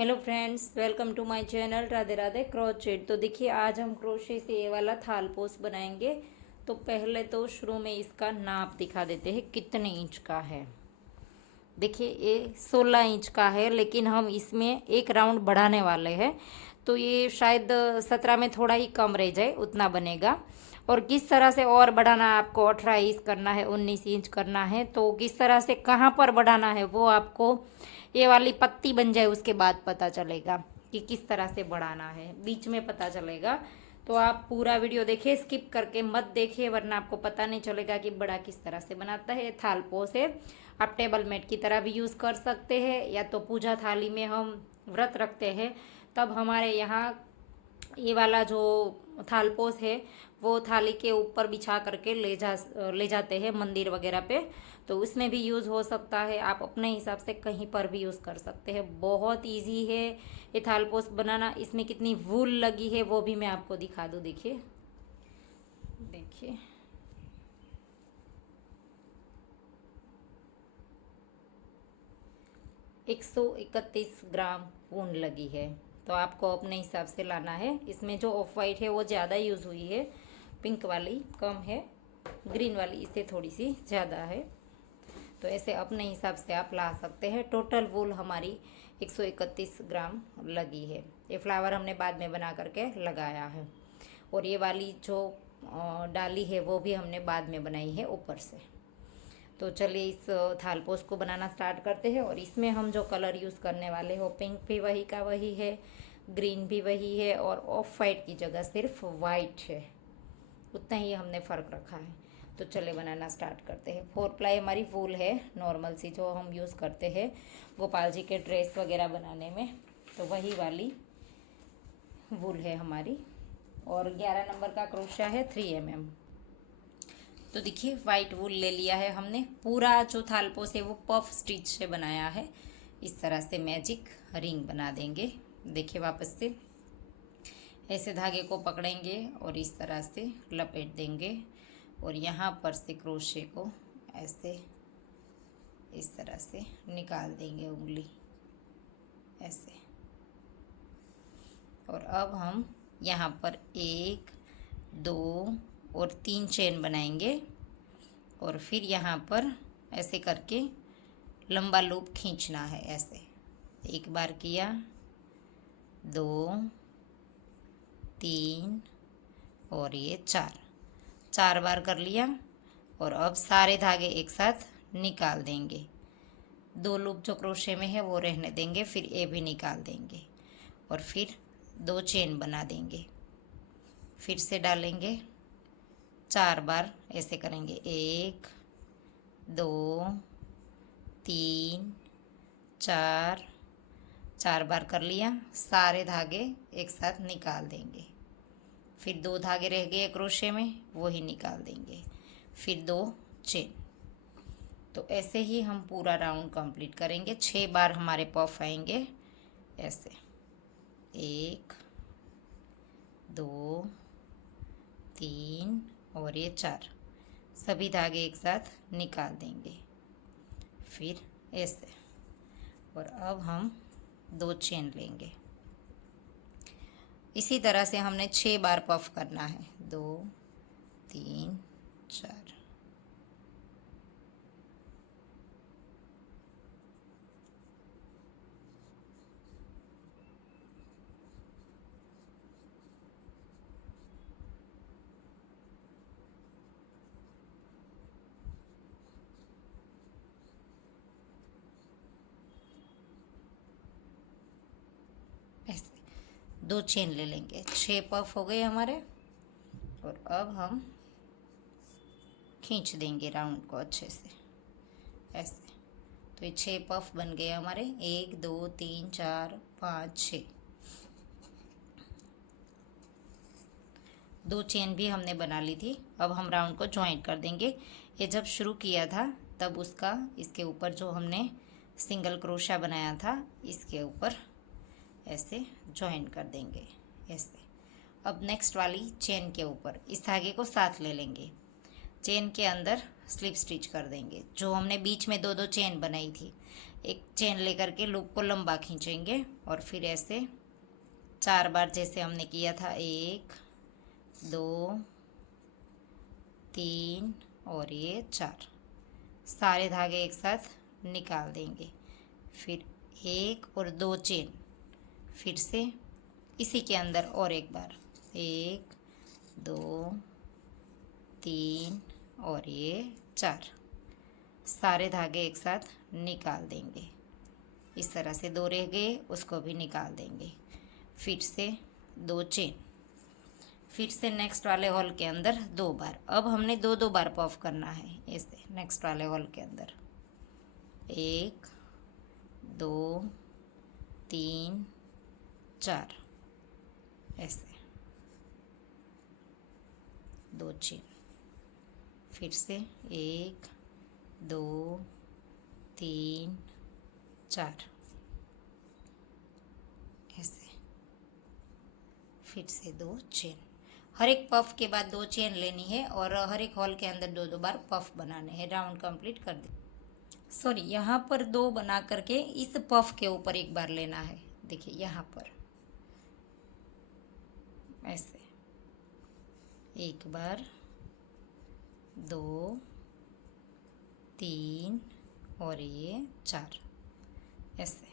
Hello friends, welcome to my channel Radhe Radhe crochet. तो देखिए, आज हम क्रोशे से ये वाला थाल पोस बनाएंगे। तो पहले तो शुरू में इसका नाप दिखा देते हैं कितने इंच का है। देखिए, ये 16 इंच का है, लेकिन हम इसमें एक राउंड बढ़ाने वाले हैं, तो ये शायद 17 में थोड़ा ही कम रह जाए, उतना बनेगा। और किस तरह से और बढ़ाना है आपको, 18 इंच करना है, 19 इंच करना है, तो किस तरह से कहाँ पर बढ़ाना है वो आपको ये वाली पत्ती बन जाए उसके बाद पता चलेगा कि किस तरह से बढ़ाना है, बीच में पता चलेगा। तो आप पूरा वीडियो देखिए, स्किप करके मत देखिए, वरना आपको पता नहीं चलेगा कि बड़ा किस तरह से बनाता है। थाल पोस है, आप टेबल मेट की तरह भी यूज़ कर सकते हैं, या तो पूजा थाली में हम व्रत रखते हैं तब हमारे यहाँ ये वाला जो थालपोस है वो थाली के ऊपर बिछा करके ले जाते हैं मंदिर वगैरह पे, तो उसमें भी यूज़ हो सकता है। आप अपने हिसाब से कहीं पर भी यूज़ कर सकते हैं। बहुत इजी है ये थालपोस बनाना। इसमें कितनी वूल लगी है वो भी मैं आपको दिखा दूँ। देखिए देखिए, 131 ग्राम ऊन लगी है। तो आपको अपने हिसाब से लाना है। इसमें जो ऑफ वाइट है वो ज़्यादा यूज़ हुई है, पिंक वाली कम है, ग्रीन वाली इससे थोड़ी सी ज़्यादा है। तो ऐसे अपने हिसाब से आप ला सकते हैं। टोटल वूल हमारी 131 ग्राम लगी है। ये फ्लावर हमने बाद में बना करके लगाया है, और ये वाली जो डाली है वो भी हमने बाद में बनाई है ऊपर से। तो चलिए इस थालपोस को बनाना स्टार्ट करते हैं। और इसमें हम जो कलर यूज़ करने वाले हो, पिंक भी वही का वही है, ग्रीन भी वही है, और ऑफ वाइट की जगह सिर्फ वाइट है, उतना ही हमने फ़र्क रखा है। तो चलिए बनाना स्टार्ट करते हैं। 4 प्लाई हमारी वूल है, नॉर्मल सी जो हम यूज़ करते हैं गोपाल जी के ड्रेस वगैरह बनाने में, तो वही वाली वूल है हमारी। और 11 नंबर का क्रोशा है 3 mm। तो देखिए, वाइट वूल ले लिया है हमने। पूरा जो थालपोस है वो पफ स्टिच से बनाया है। इस तरह से मैजिक रिंग बना देंगे। देखिए, वापस से ऐसे धागे को पकड़ेंगे और इस तरह से लपेट देंगे, और यहाँ पर से क्रोशे को ऐसे इस तरह से निकाल देंगे, उंगली ऐसे। और अब हम यहाँ पर 1 2 और 3 चेन बनाएंगे, और फिर यहाँ पर ऐसे करके लंबा लूप खींचना है। ऐसे एक बार किया, 2 3 और ये 4 बार कर लिया। और अब सारे धागे एक साथ निकाल देंगे। 2 लूप जो क्रोशे में है वो रहने देंगे, फिर ये भी निकाल देंगे, और फिर 2 चेन बना देंगे, फिर से डालेंगे, 4 बार ऐसे करेंगे, 1 2 3 4 बार कर लिया। सारे धागे एक साथ निकाल देंगे, फिर 2 धागे रह गए क्रोशे में, वो ही निकाल देंगे, फिर 2 चेन। तो ऐसे ही हम पूरा राउंड कंप्लीट करेंगे। 6 बार हमारे पफ आएंगे ऐसे, 1 2 3 और ये 4। सभी धागे एक साथ निकाल देंगे, फिर ऐसे। और अब हम 2 चेन लेंगे। इसी तरह से हमने 6 बार पफ करना है, 2 3 4। ऐसे 2 चेन ले लेंगे। 6 पफ हो गए हमारे, और अब हम खींच देंगे राउंड को अच्छे से ऐसे। तो ये 6 पफ बन गए हमारे, 1 2 3 4 5 6। 2 चेन भी हमने बना ली थी। अब हम राउंड को ज्वाइंट कर देंगे। ये जब शुरू किया था तब उसका इसके ऊपर जो हमने सिंगल क्रोशा बनाया था, इसके ऊपर ऐसे ज्वाइंट कर देंगे ऐसे। अब नेक्स्ट वाली चेन के ऊपर इस धागे को साथ ले लेंगे, चेन के अंदर स्लिप स्टिच कर देंगे। जो हमने बीच में दो दो चेन बनाई थी, एक चेन लेकर के लूप को लंबा खींचेंगे और फिर ऐसे 4 बार जैसे हमने किया था, 1 2 3 और ये 4, सारे धागे एक साथ निकाल देंगे। फिर 1 और 2 चेन, फिर से इसी के अंदर और एक बार 1 2 3 और ये 4, सारे धागे एक साथ निकाल देंगे। इस तरह से 2 रह गए, उसको भी निकाल देंगे। फिर से 2 चेन, फिर से नेक्स्ट वाले हॉल के अंदर 2 बार। अब हमने 2 बार पफ करना है ऐसे नेक्स्ट वाले हॉल के अंदर, 1 2 3 4, ऐसे 2 चेन, फिर से 1 2 3 4, ऐसे फिर से 2 चेन। हर एक पफ के बाद 2 चेन लेनी है और हर एक हॉल के अंदर 2 बार पफ बनाने हैं। राउंड कंप्लीट कर दे। सॉरी, यहाँ पर 2 बना करके इस पफ के ऊपर एक बार लेना है। देखिए यहाँ पर ऐसे 1 बार 2 3 और ये 4, ऐसे,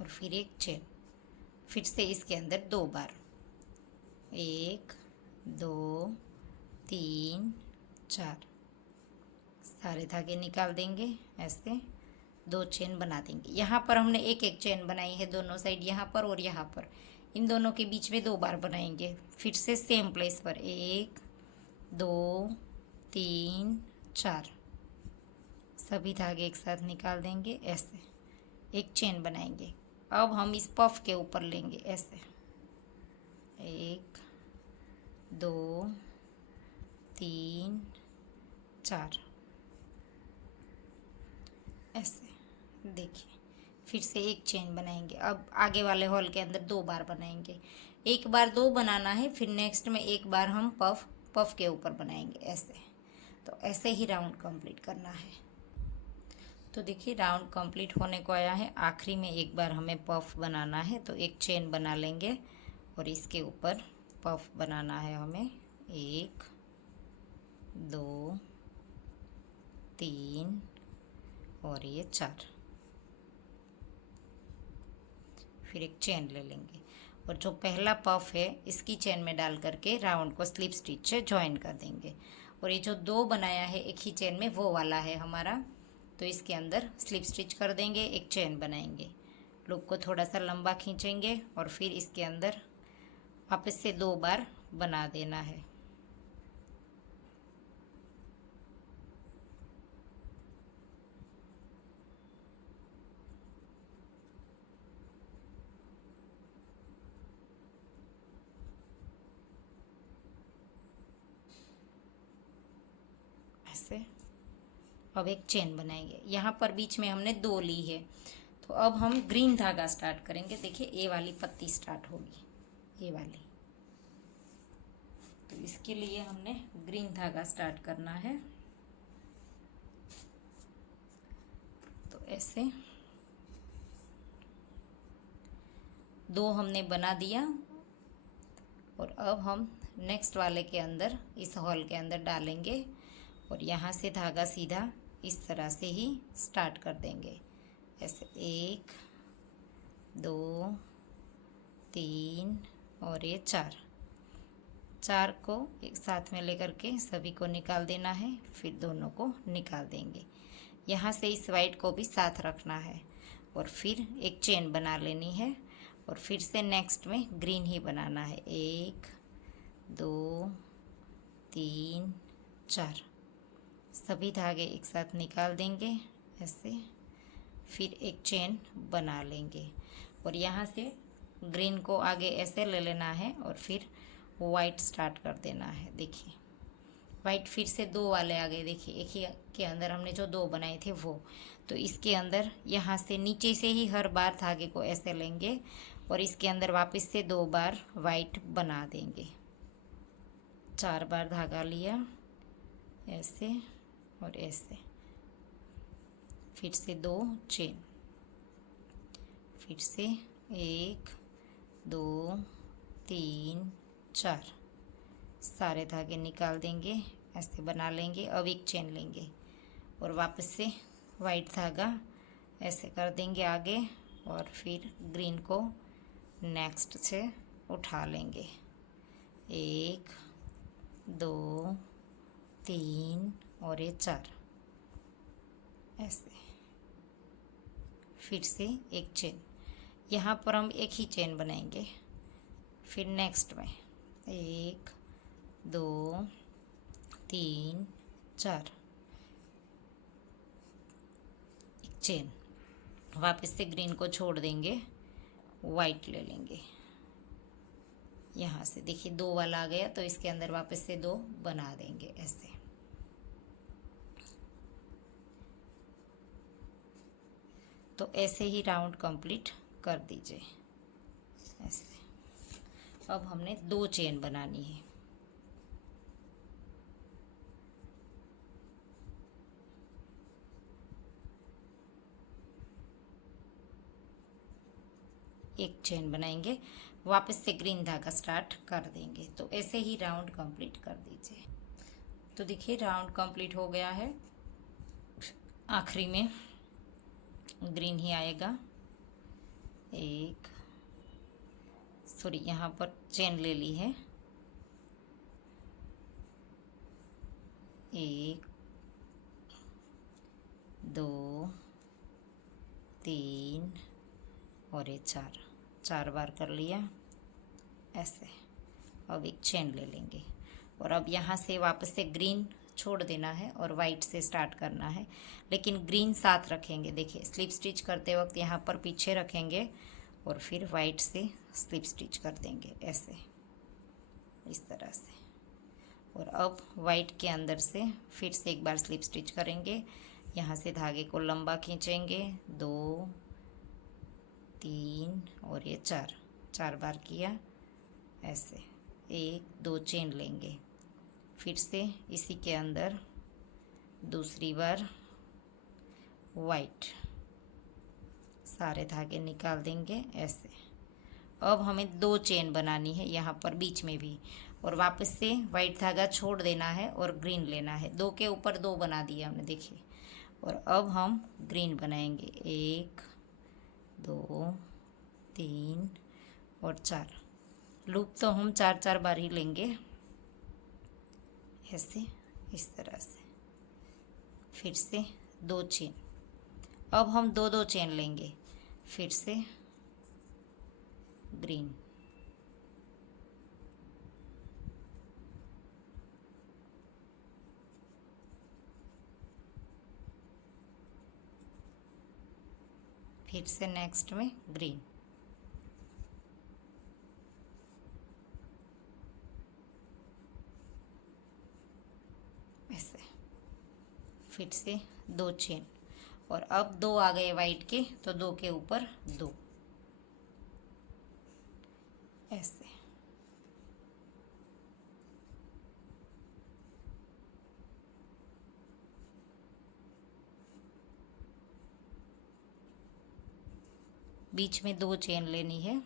और फिर एक चेन, फिर से इसके अंदर 2 बार, 1 2 3 4, सारे धागे निकाल देंगे, ऐसे 2 चेन बना देंगे। यहाँ पर हमने एक एक चेन बनाई है दोनों साइड, यहाँ पर और यहाँ पर, इन दोनों के बीच में 2 बार बनाएंगे। फिर से सेम प्लेस पर 1 2 3 4, सभी धागे एक साथ निकाल देंगे, ऐसे एक चेन बनाएंगे। अब हम इस पफ के ऊपर लेंगे ऐसे, 1 2 3 4, ऐसे देखिए। फिर से एक चेन बनाएंगे। अब आगे वाले हॉल के अंदर 2 बार बनाएंगे। एक बार 2 बनाना है, फिर नेक्स्ट में एक बार हम पफ के ऊपर बनाएंगे ऐसे। तो ऐसे ही राउंड कंप्लीट करना है। तो देखिए राउंड कंप्लीट होने को आया है। आखिरी में एक बार हमें पफ बनाना है, तो एक चेन बना लेंगे और इसके ऊपर पफ बनाना है हमें। 1 2 3 और ये 4, फिर एक चेन ले लेंगे और जो पहला पफ है इसकी चेन में डाल करके राउंड को स्लिप स्टिच से ज्वाइन कर देंगे। और ये जो 2 बनाया है एक ही चेन में, वो वाला है हमारा, तो इसके अंदर स्लिप स्टिच कर देंगे, एक चेन बनाएंगे, लूप को थोड़ा सा लंबा खींचेंगे और फिर इसके अंदर वापस से 2 बार बना देना है। ऐसे अब एक चेन बनाएंगे। यहाँ पर बीच में हमने 2 ली है, तो अब हम ग्रीन धागा स्टार्ट करेंगे। देखिए ये वाली पत्ती स्टार्ट होगी, ये वाली, तो इसके लिए हमने ग्रीन धागा स्टार्ट करना है। तो ऐसे 2 हमने बना दिया और अब हम नेक्स्ट वाले के अंदर, इस हॉल के अंदर डालेंगे और यहाँ से धागा सीधा इस तरह से ही स्टार्ट कर देंगे ऐसे। 1 2 3 और ये 4 को एक साथ में लेकर के सभी को निकाल देना है, फिर दोनों को निकाल देंगे। यहाँ से इस वाइट को भी साथ रखना है और फिर एक चेन बना लेनी है और फिर से नेक्स्ट में ग्रीन ही बनाना है। 1 2 3 4, सभी धागे एक साथ निकाल देंगे ऐसे, फिर एक चेन बना लेंगे और यहाँ से ग्रीन को आगे ऐसे ले लेना है और फिर वाइट स्टार्ट कर देना है। देखिए वाइट फिर से 2 वाले आ गए। देखिए एक ही के अंदर हमने जो 2 बनाए थे वो, तो इसके अंदर यहाँ से नीचे से ही हर बार धागे को ऐसे लेंगे और इसके अंदर वापस से 2 बार वाइट बना देंगे। 4 बार धागा लिया, ऐसे और ऐसे, फिर से 2 चेन, फिर से 1 2 3 4, सारे धागे निकाल देंगे, ऐसे बना लेंगे। अब एक चेन लेंगे और वापस से वाइट धागा ऐसे कर देंगे आगे, और फिर ग्रीन को नेक्स्ट से उठा लेंगे। 1 2 3 और ये 4, ऐसे, फिर से एक चेन। यहाँ पर हम एक ही चेन बनाएंगे, फिर नेक्स्ट में 1 2 3 4, एक चेन, वापस से ग्रीन को छोड़ देंगे, वाइट ले लेंगे। यहाँ से देखिए 2 वाला आ गया, तो इसके अंदर वापस से 2 बना देंगे ऐसे। तो ऐसे ही राउंड कंप्लीट कर दीजिए ऐसे। अब हमने 2 चेन बनानी है। एक चेन बनाएंगे, वापस से ग्रीन धागा स्टार्ट कर देंगे। तो ऐसे ही राउंड कंप्लीट कर दीजिए। तो देखिए राउंड कंप्लीट हो गया है। आखिरी में ग्रीन ही आएगा। एक सॉरी, यहाँ पर चेन ले ली है, 1 2 3 और ये 4 बार कर लिया ऐसे। अब एक चेन ले लेंगे और अब यहाँ से वापस से ग्रीन छोड़ देना है और वाइट से स्टार्ट करना है, लेकिन ग्रीन साथ रखेंगे। देखिए स्लिप स्टिच करते वक्त यहाँ पर पीछे रखेंगे और फिर वाइट से स्लिप स्टिच कर देंगे ऐसे, इस तरह से। और अब वाइट के अंदर से फिर से एक बार स्लिप स्टिच करेंगे। यहाँ से धागे को लंबा खींचेंगे, 2 3 और ये 4 बार किया ऐसे। 1 2 चेन लेंगे, फिर से इसी के अंदर दूसरी बार वाइट, सारे धागे निकाल देंगे ऐसे। अब हमें 2 चेन बनानी है यहाँ पर बीच में भी, और वापस से वाइट धागा छोड़ देना है और ग्रीन लेना है। 2 के ऊपर 2 बना दिया हमने, देखिए। और अब हम ग्रीन बनाएंगे, 1 2 3 और 4। लूप तो हम 4 बार ही लेंगे ऐसे, इस तरह से। फिर से 2 चेन। अब हम 2 चेन लेंगे, फिर से ग्रीन, फिर से नेक्स्ट में ग्रीन, ऐसे। फिर से 2 चेन, और अब 2 आ गए वाइट के, तो 2 के ऊपर 2 ऐसे। बीच में 2 चेन लेनी है,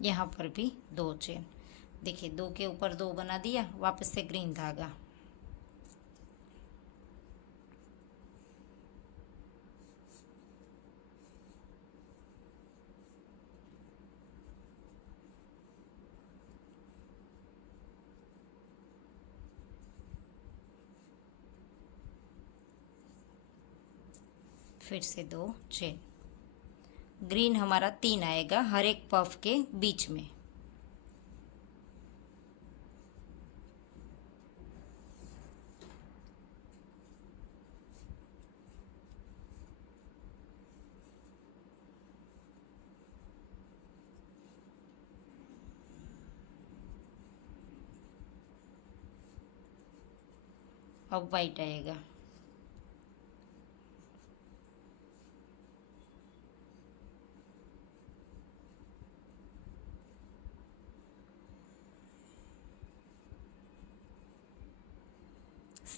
यहाँ पर भी 2 चेन। देखिए 2 के ऊपर 2 बना दिया, वापस से ग्रीन धागा, फिर से 2 चेन। ग्रीन हमारा 3 आएगा हर एक पफ के बीच में। अब वाइट आएगा,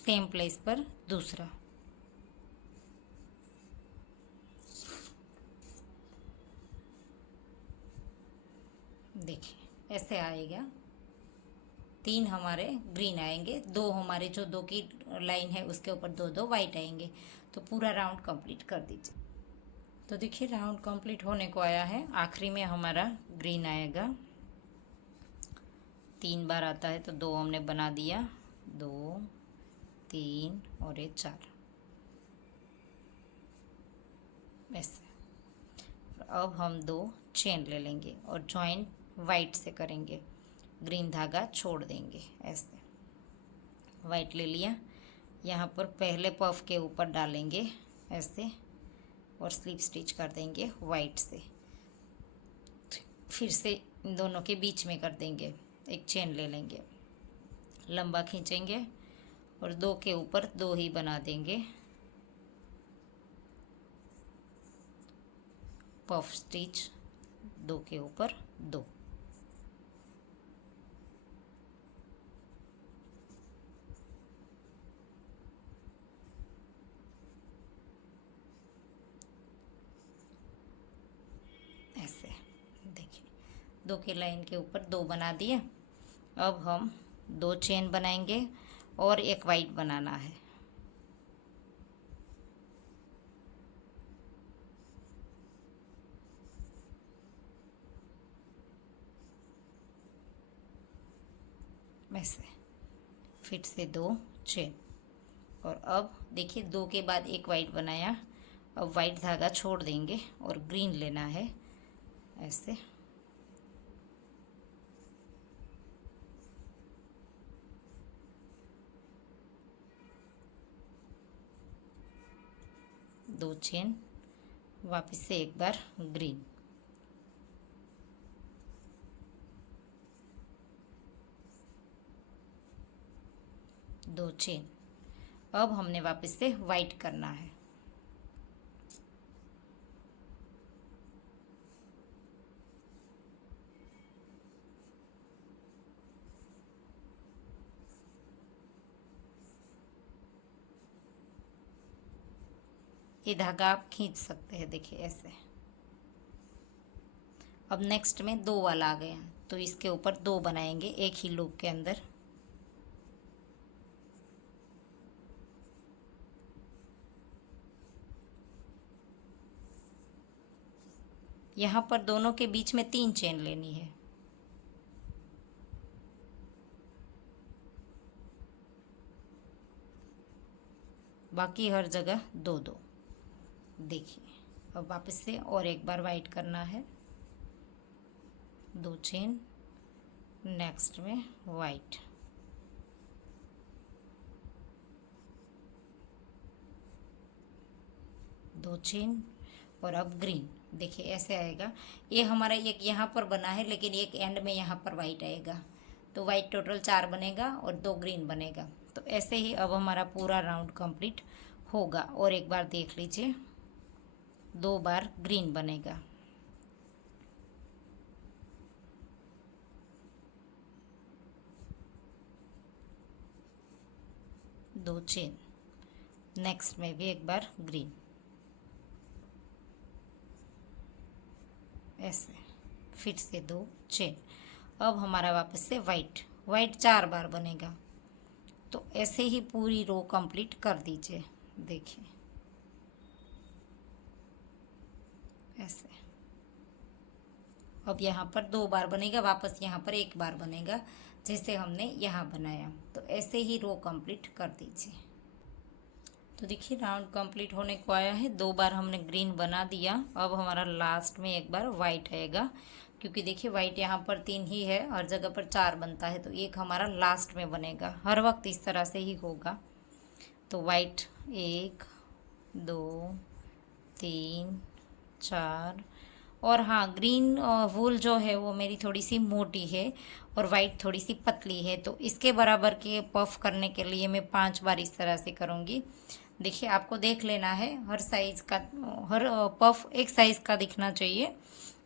सेम प्लेस पर दूसरा। देखिए ऐसे आएगा, 3 हमारे ग्रीन आएंगे, 2 हमारे जो 2 की लाइन है उसके ऊपर 2 2 वाइट आएंगे। तो पूरा राउंड कंप्लीट कर दीजिए। तो देखिए राउंड कंप्लीट होने को आया है, आखिरी में हमारा ग्रीन आएगा। 3 बार आता है तो 2 हमने बना दिया, 2 3 और ये 4 ऐसे। अब हम 2 चेन ले लेंगे और जॉइन वाइट से करेंगे, ग्रीन धागा छोड़ देंगे ऐसे। वाइट ले लिया, यहाँ पर पहले पफ के ऊपर डालेंगे ऐसे और स्लिप स्टिच कर देंगे वाइट से। फिर से इन दोनों के बीच में कर देंगे, एक चेन ले लेंगे, लंबा खींचेंगे और 2 के ऊपर 2 ही बना देंगे, पफ स्टिच 2 के ऊपर 2। ऐसे देखिए 2 के लाइन के ऊपर 2 बना दिए। अब हम 2 चेन बनाएंगे और एक वाइट बनाना है। ऐसे फिर से 2 चेन और अब देखिए 2 के बाद एक वाइट बनाया। अब वाइट धागा छोड़ देंगे और ग्रीन लेना है ऐसे। दो चेन, वापस से एक बार ग्रीन, दो चेन। अब हमने वापस से वाइट करना है। ये धागा आप खींच सकते हैं, देखिए ऐसे। अब नेक्स्ट में 2 वाला आ गया तो इसके ऊपर 2 बनाएंगे एक ही लूप के अंदर। यहाँ पर दोनों के बीच में 3 चेन लेनी है। बाकी हर जगह 2 2। देखिए अब वापस से और एक बार वाइट करना है, 2 चेन, नेक्स्ट में वाइट, दो चेन और अब ग्रीन। देखिए ऐसे आएगा। ये हमारा एक यहाँ पर बना है लेकिन एक एंड में यहाँ पर वाइट आएगा, तो वाइट टोटल 4 बनेगा और 2 ग्रीन बनेगा। तो ऐसे ही अब हमारा पूरा राउंड कंप्लीट होगा। और एक बार देख लीजिए, 2 बार ग्रीन बनेगा, दो चेन, नेक्स्ट में भी एक बार ग्रीन ऐसे, फिर से 2 चेन। अब हमारा वापस से वाइट, वाइट 4 बार बनेगा। तो ऐसे ही पूरी रो कंप्लीट कर दीजिए। देखिए ऐसे। अब यहाँ पर 2 बार बनेगा, वापस यहाँ पर 1 बार बनेगा जैसे हमने यहाँ बनाया। तो ऐसे ही रो कंप्लीट कर दीजिए। तो देखिए राउंड कंप्लीट होने को आया है। 2 बार हमने ग्रीन बना दिया। अब हमारा लास्ट में एक बार वाइट आएगा, क्योंकि देखिए वाइट यहाँ पर 3 ही है, हर जगह पर 4 बनता है, तो एक हमारा लास्ट में बनेगा। हर वक्त इस तरह से ही होगा। तो वाइट 1 2 3 4। और हाँ, ग्रीन वूल जो है वो मेरी थोड़ी सी मोटी है और वाइट थोड़ी सी पतली है, तो इसके बराबर के पफ करने के लिए मैं 5 बार इस तरह से करूँगी। देखिए आपको देख लेना है, हर साइज़ का, हर पफ एक साइज़ का दिखना चाहिए,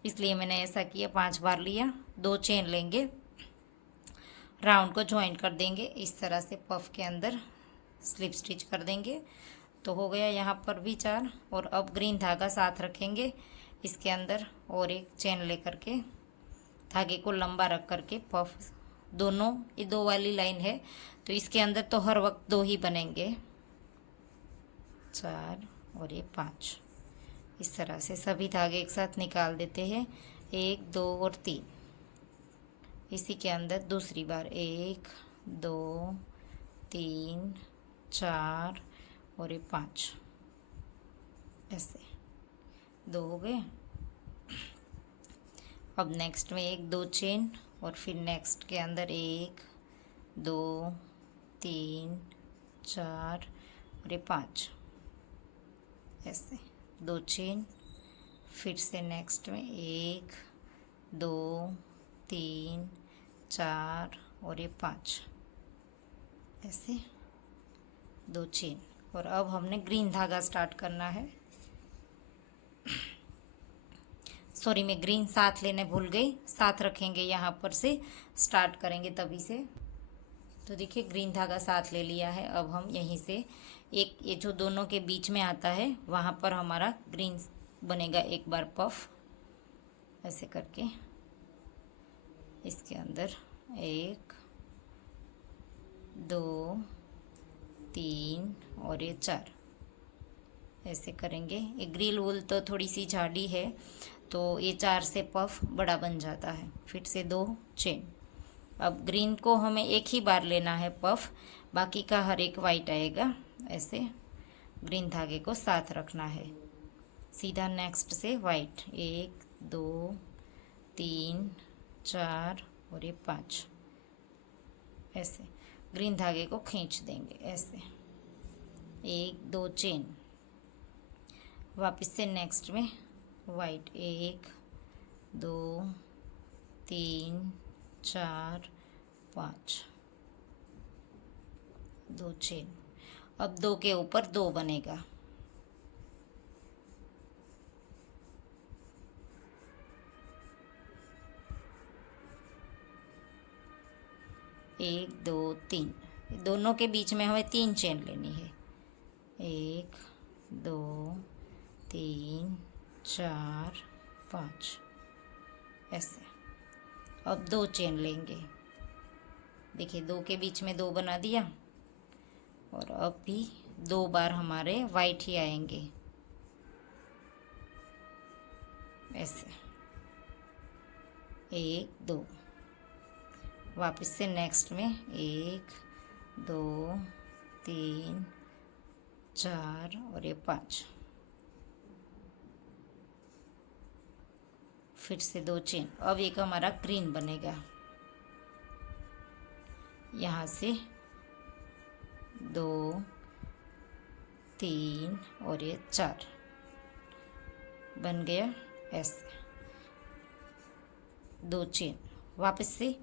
इसलिए मैंने ऐसा किया। 5 बार लिया, 2 चेन लेंगे, राउंड को ज्वाइन कर देंगे इस तरह से पफ के अंदर स्लिप स्टिच कर देंगे। तो हो गया यहाँ पर भी 4। और अब ग्रीन धागा साथ रखेंगे इसके अंदर और एक चेन लेकर के धागे को लंबा रख करके पफ दोनों, ये 2 वाली लाइन है तो इसके अंदर तो हर वक्त 2 ही बनेंगे, 4 और ये 5। इस तरह से सभी धागे एक साथ निकाल देते हैं, 1 2 और 3। इसी के अंदर दूसरी बार 1 2 3 4 और ये 5, ऐसे 2 हो गए। अब नेक्स्ट में 1 2 चेन और फिर नेक्स्ट के अंदर 1 2 3 4 और ये 5, ऐसे 2 चेन। फिर से नेक्स्ट में 1 2 3 4 और ये 5, ऐसे 2 चेन। और अब हमने ग्रीन धागा स्टार्ट करना है। सॉरी, मैं ग्रीन साथ लेने भूल गई, साथ रखेंगे यहाँ पर से स्टार्ट करेंगे तभी से। तो देखिए ग्रीन धागा साथ ले लिया है। अब हम यहीं से एक, ये जो दोनों के बीच में आता है वहाँ पर हमारा ग्रीन बनेगा एक बार पफ, ऐसे करके इसके अंदर 1 2 3 और ये 4, ऐसे करेंगे। ये ग्रिल वूल तो थोड़ी सी झाड़ी है तो ये 4 से पफ बड़ा बन जाता है। फिर से 2 चेन। अब ग्रीन को हमें एक ही बार लेना है पफ, बाकी का हर एक वाइट आएगा। ऐसे ग्रीन धागे को साथ रखना है, सीधा नेक्स्ट से वाइट 1 2 3 4 और ये 5, ऐसे ग्रीन धागे को खींच देंगे, ऐसे 1 2 चेन। वापस से नेक्स्ट में वाइट 1 2 3 4 5, 2 चेन। अब 2 के ऊपर 2 बनेगा, 1 2 3। दोनों के बीच में हमें 3 चेन लेनी है, 1 2 3 4 5, ऐसे। अब 2 चेन लेंगे, देखिए 2 के बीच में 2 बना दिया। और अब भी 2 बार हमारे वाइट ही आएंगे, ऐसे 1 2। वापस से नेक्स्ट में 1 2 3 4 और ये 5, फिर से 2 चेन। अब एक हमारा ग्रीन बनेगा, यहाँ से 2 3 और ये 4 बन गया, ऐसे 2 चेन। वापस से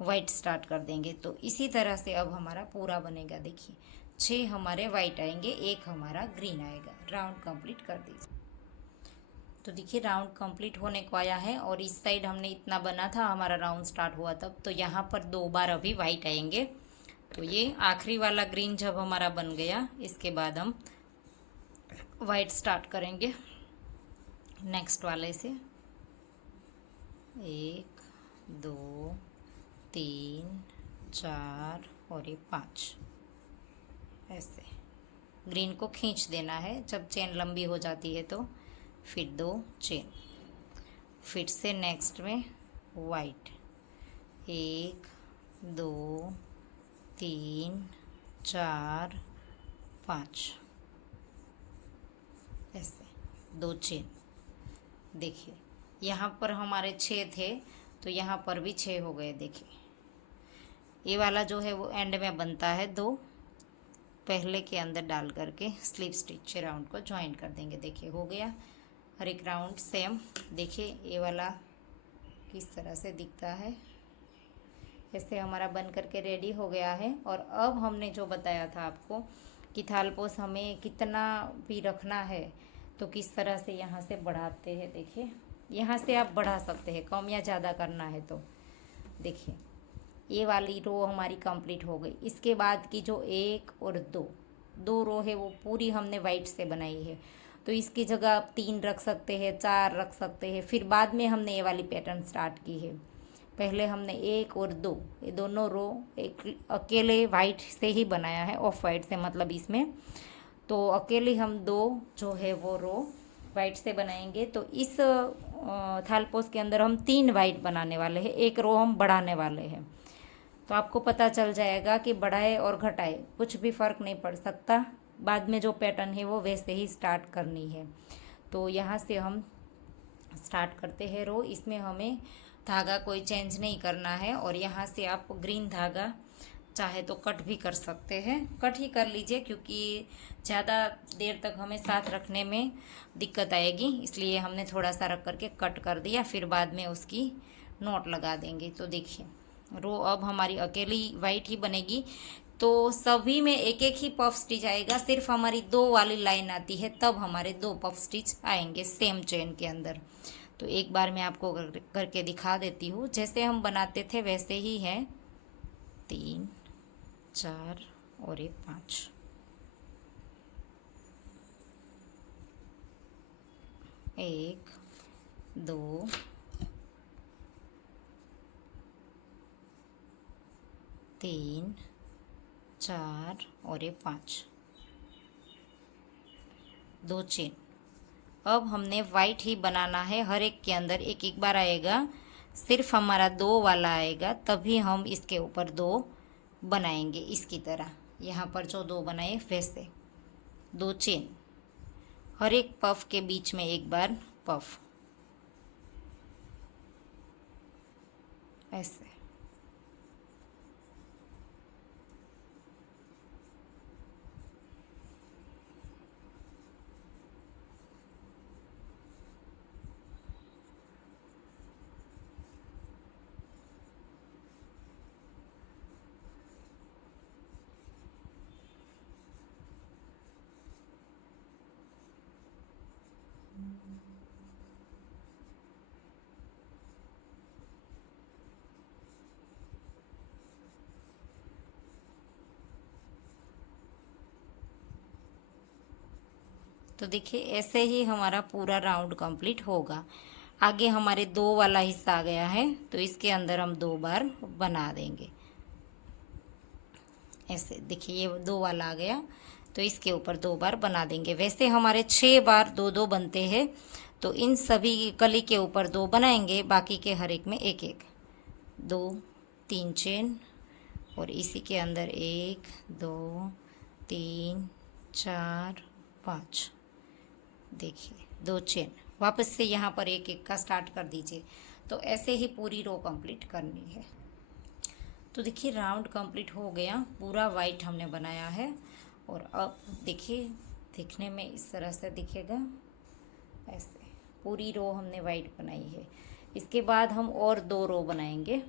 वाइट स्टार्ट कर देंगे। तो इसी तरह से अब हमारा पूरा बनेगा। देखिए 6 हमारे वाइट आएंगे, 1 हमारा ग्रीन आएगा। राउंड कंप्लीट कर दीजिए। तो देखिए राउंड कंप्लीट होने को आया है और इस साइड हमने इतना बना था, हमारा राउंड स्टार्ट हुआ तब। तो यहाँ पर 2 बार अभी वाइट आएंगे। तो ये आखिरी वाला ग्रीन जब हमारा बन गया, इसके बाद हम वाइट स्टार्ट करेंगे नेक्स्ट वाले से। 1 2 3 4 और ये 5, ऐसे ग्रीन को खींच देना है। जब चेन लंबी हो जाती है तो फिर 2 चेन। फिर से नेक्स्ट में वाइट 1 2 3 4 5, ऐसे 2 चेन। देखिए यहाँ पर हमारे 6 थे तो यहाँ पर भी 6 हो गए। देखिए ये वाला जो है वो एंड में बनता है 2, पहले के अंदर डाल करके स्लिप स्टिच राउंड को ज्वाइन कर देंगे। देखिए हो गया हर एक राउंड सेम। देखिए ये वाला किस तरह से दिखता है, ऐसे हमारा बन करके रेडी हो गया है। और अब हमने जो बताया था आपको कि थालपोस हमें कितना भी रखना है तो किस तरह से यहाँ से बढ़ाते हैं। देखिए यहाँ से आप बढ़ा सकते हैं, कम या ज़्यादा करना है तो। देखिए ये वाली रो हमारी कंप्लीट हो गई। इसके बाद की जो 1 और 2 2 रो है वो पूरी हमने वाइट से बनाई है। तो इसकी जगह आप 3 रख सकते हैं, 4 रख सकते हैं। फिर बाद में हमने ये वाली पैटर्न स्टार्ट की है। पहले हमने 1 और 2 ये दोनों रो एक अकेले वाइट से ही बनाया है, ऑफ वाइट से मतलब इसमें। तो अकेले हम 2 जो है वो रो वाइट से बनाएंगे। तो इस थालपोस के अंदर हम 3 वाइट बनाने वाले हैं, 1 रो हम बढ़ाने वाले हैं। तो आपको पता चल जाएगा कि बढ़ाए और घटाए कुछ भी फ़र्क नहीं पड़ सकता, बाद में जो पैटर्न है वो वैसे ही स्टार्ट करनी है। तो यहाँ से हम स्टार्ट करते हैं रो। इसमें हमें धागा कोई चेंज नहीं करना है। और यहाँ से आप ग्रीन धागा चाहे तो कट भी कर सकते हैं, कट ही कर लीजिए क्योंकि ज़्यादा देर तक हमें साथ रखने में दिक्कत आएगी, इसलिए हमने थोड़ा सा रख करके कट कर दिया, फिर बाद में उसकी नॉट लगा देंगे। तो देखिए रो अब हमारी अकेली वाइट ही बनेगी। तो सभी में एक एक ही पफ स्टिच आएगा, सिर्फ हमारी 2 वाली लाइन आती है तब हमारे 2 पफ स्टिच आएंगे सेम चेन के अंदर। तो एक बार मैं आपको करके दिखा देती हूँ, जैसे हम बनाते थे वैसे ही है। 3 4 और 5। 1 2 3 4 और 5, 2 चेन। अब हमने वाइट ही बनाना है, हर एक के अंदर एक एक बार आएगा, सिर्फ हमारा 2 वाला आएगा तभी हम इसके ऊपर 2 बनाएंगे। इसकी तरह यहाँ पर जो 2 बनाए वैसे 2 चेन, हर एक पफ के बीच में एक बार पफ, ऐसे। तो देखिए ऐसे ही हमारा पूरा राउंड कंप्लीट होगा। आगे हमारे 2 वाला हिस्सा आ गया है, तो इसके अंदर हम 2 बार बना देंगे। ऐसे देखिए ये 2 वाला आ गया, तो इसके ऊपर 2 बार बना देंगे। वैसे हमारे 6 बार 2 2 बनते हैं, तो इन सभी कली के ऊपर 2 बनाएंगे, बाकी के हर एक में एक एक 2 3 चेन, और इसी के अंदर 1 2 3 4 5। देखिए 2 चेन, वापस से यहाँ पर एक एक का स्टार्ट कर दीजिए। तो ऐसे ही पूरी रो कंप्लीट करनी है। तो देखिए राउंड कंप्लीट हो गया, पूरा वाइट हमने बनाया है। और अब देखिए दिखने में इस तरह से दिखेगा, ऐसे पूरी रो हमने वाइट बनाई है। इसके बाद हम और 2 रो बनाएंगे।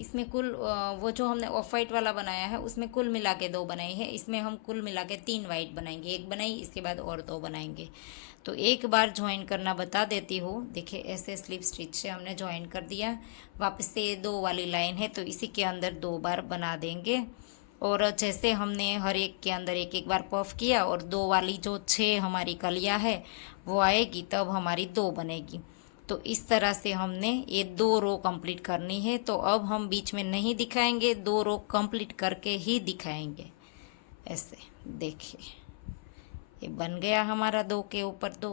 इसमें कुल वो जो हमने ऑफ वाइट वाला बनाया है उसमें कुल मिला के 2 बनाई है, इसमें हम कुल मिला के 3 वाइट बनाएंगे। 1 बनाई, इसके बाद और 2 बनाएंगे। तो एक बार ज्वाइन करना बता देती हूँ। देखिए ऐसे स्लिप स्टिच से हमने ज्वाइन कर दिया, वापस से 2 वाली लाइन है तो इसी के अंदर 2 बार बना देंगे। और जैसे हमने हर एक के अंदर एक एक बार पफ किया, और 2 वाली जो 6 हमारी कलियाँ है वो आएगी तब हमारी 2 बनेगी। तो इस तरह से हमने ये 2 रो कंप्लीट करनी है। तो अब हम बीच में नहीं दिखाएंगे, 2 रो कंप्लीट करके ही दिखाएंगे। ऐसे देखिए ये बन गया हमारा 2 के ऊपर 2।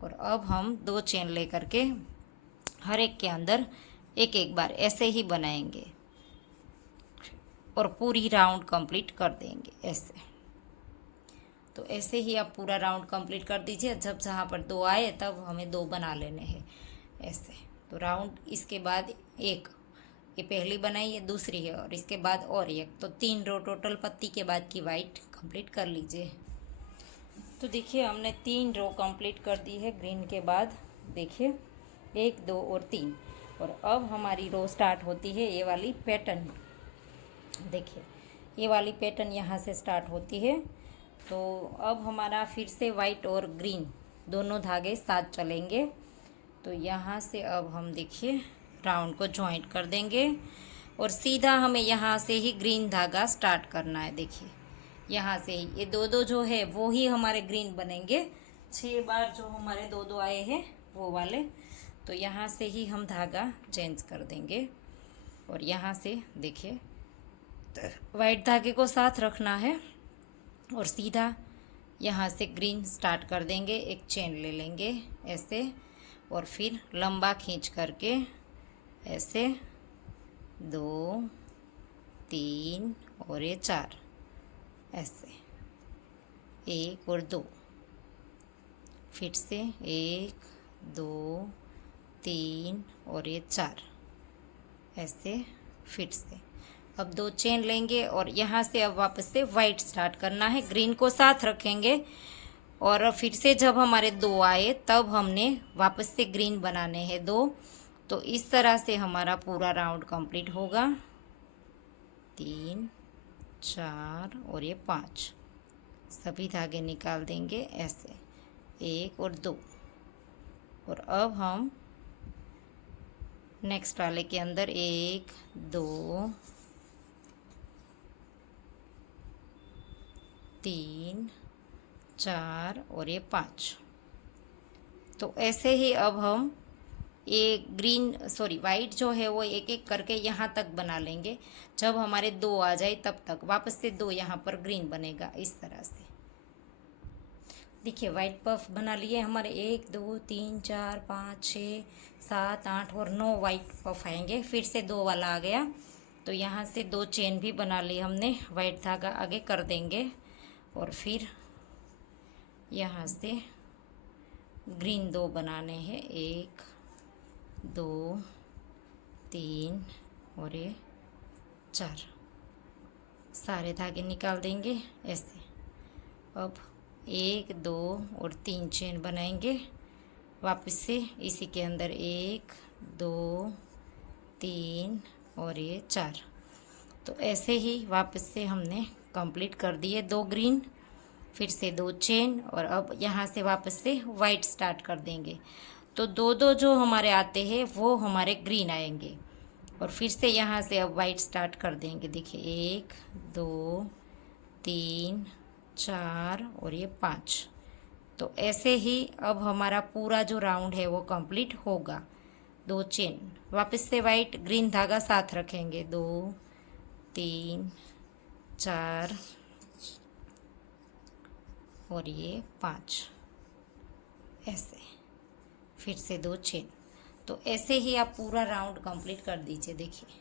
और अब हम 2 चेन लेकर के हर एक के अंदर एक एक बार ऐसे ही बनाएंगे और पूरी राउंड कंप्लीट कर देंगे ऐसे। तो ऐसे ही आप पूरा राउंड कंप्लीट कर दीजिए। जब जहाँ पर 2 आए तब हमें 2 बना लेने हैं ऐसे। तो राउंड इसके बाद एक, ये पहली बनाई, ये दूसरी है, और इसके बाद और एक, तो 3 रो टोटल पत्ती के बाद की वाइट कंप्लीट कर लीजिए। तो देखिए हमने 3 रो कंप्लीट कर दी है ग्रीन के बाद। देखिए 1 2 और 3। और अब हमारी रो स्टार्ट होती है ये वाली पैटर्न। देखिए ये वाली पैटर्न यहाँ से स्टार्ट होती है। तो अब हमारा फिर से वाइट और ग्रीन दोनों धागे साथ चलेंगे। तो यहाँ से अब हम देखिए राउंड को जॉइंट कर देंगे। और सीधा हमें यहाँ से ही ग्रीन धागा स्टार्ट करना है। देखिए यहाँ से ही ये दो दो जो है वो ही हमारे ग्रीन बनेंगे। 6 बार जो हमारे दो दो आए हैं वो वाले, तो यहाँ से ही हम धागा चेंज कर देंगे। और यहाँ से देखिए वाइट धागे को साथ रखना है और सीधा यहाँ से ग्रीन स्टार्ट कर देंगे। एक चेन ले लेंगे ऐसे और फिर लंबा खींच करके ऐसे 2 3 और ये 4, ऐसे 1 और 2, फिर से 1 2 3 और ये 4, ऐसे फिर से। अब 2 चेन लेंगे और यहाँ से अब वापस से वाइट स्टार्ट करना है, ग्रीन को साथ रखेंगे और फिर से जब हमारे 2 आए तब हमने वापस से ग्रीन बनाने हैं 2। तो इस तरह से हमारा पूरा राउंड कंप्लीट होगा। 3 4 और ये 5, सभी धागे निकाल देंगे ऐसे 1 और 2। और अब हम नेक्स्ट वाले के अंदर 1 2 3 4 और ये 5। तो ऐसे ही अब हम ये वाइट जो है वो एक एक करके यहाँ तक बना लेंगे। जब हमारे 2 आ जाए तब तक वापस से 2 यहाँ पर ग्रीन बनेगा इस तरह से। देखिए वाइट पफ बना लिए हमारे 1 2 3 4 5 6 7 8 और 9 वाइट पफ आएंगे। फिर से 2 वाला आ गया तो यहाँ से 2 चेन भी बना ली हमने, वाइट धागा आगे कर देंगे और फिर यहाँ से ग्रीन 2 बनाने हैं, 1 2 3 और ये 4, सारे धागे निकाल देंगे ऐसे। अब 1 2 और 3 चेन बनाएंगे वापस से इसी के अंदर 1 2 3 और ये 4। तो ऐसे ही वापस से हमने कंप्लीट कर दिए 2 ग्रीन, फिर से 2 चेन और अब यहाँ से वापस से वाइट स्टार्ट कर देंगे। तो 2 2 जो हमारे आते हैं वो हमारे ग्रीन आएंगे और फिर से यहाँ से अब वाइट स्टार्ट कर देंगे। देखिए 1 2 3 4 और ये 5। तो ऐसे ही अब हमारा पूरा जो राउंड है वो कंप्लीट होगा। 2 चेन वापस से वाइट ग्रीन धागा साथ रखेंगे, 2 3 4 और ये 5, ऐसे फिर से 2 चेन। तो ऐसे ही आप पूरा राउंड कंप्लीट कर दीजिए। देखिए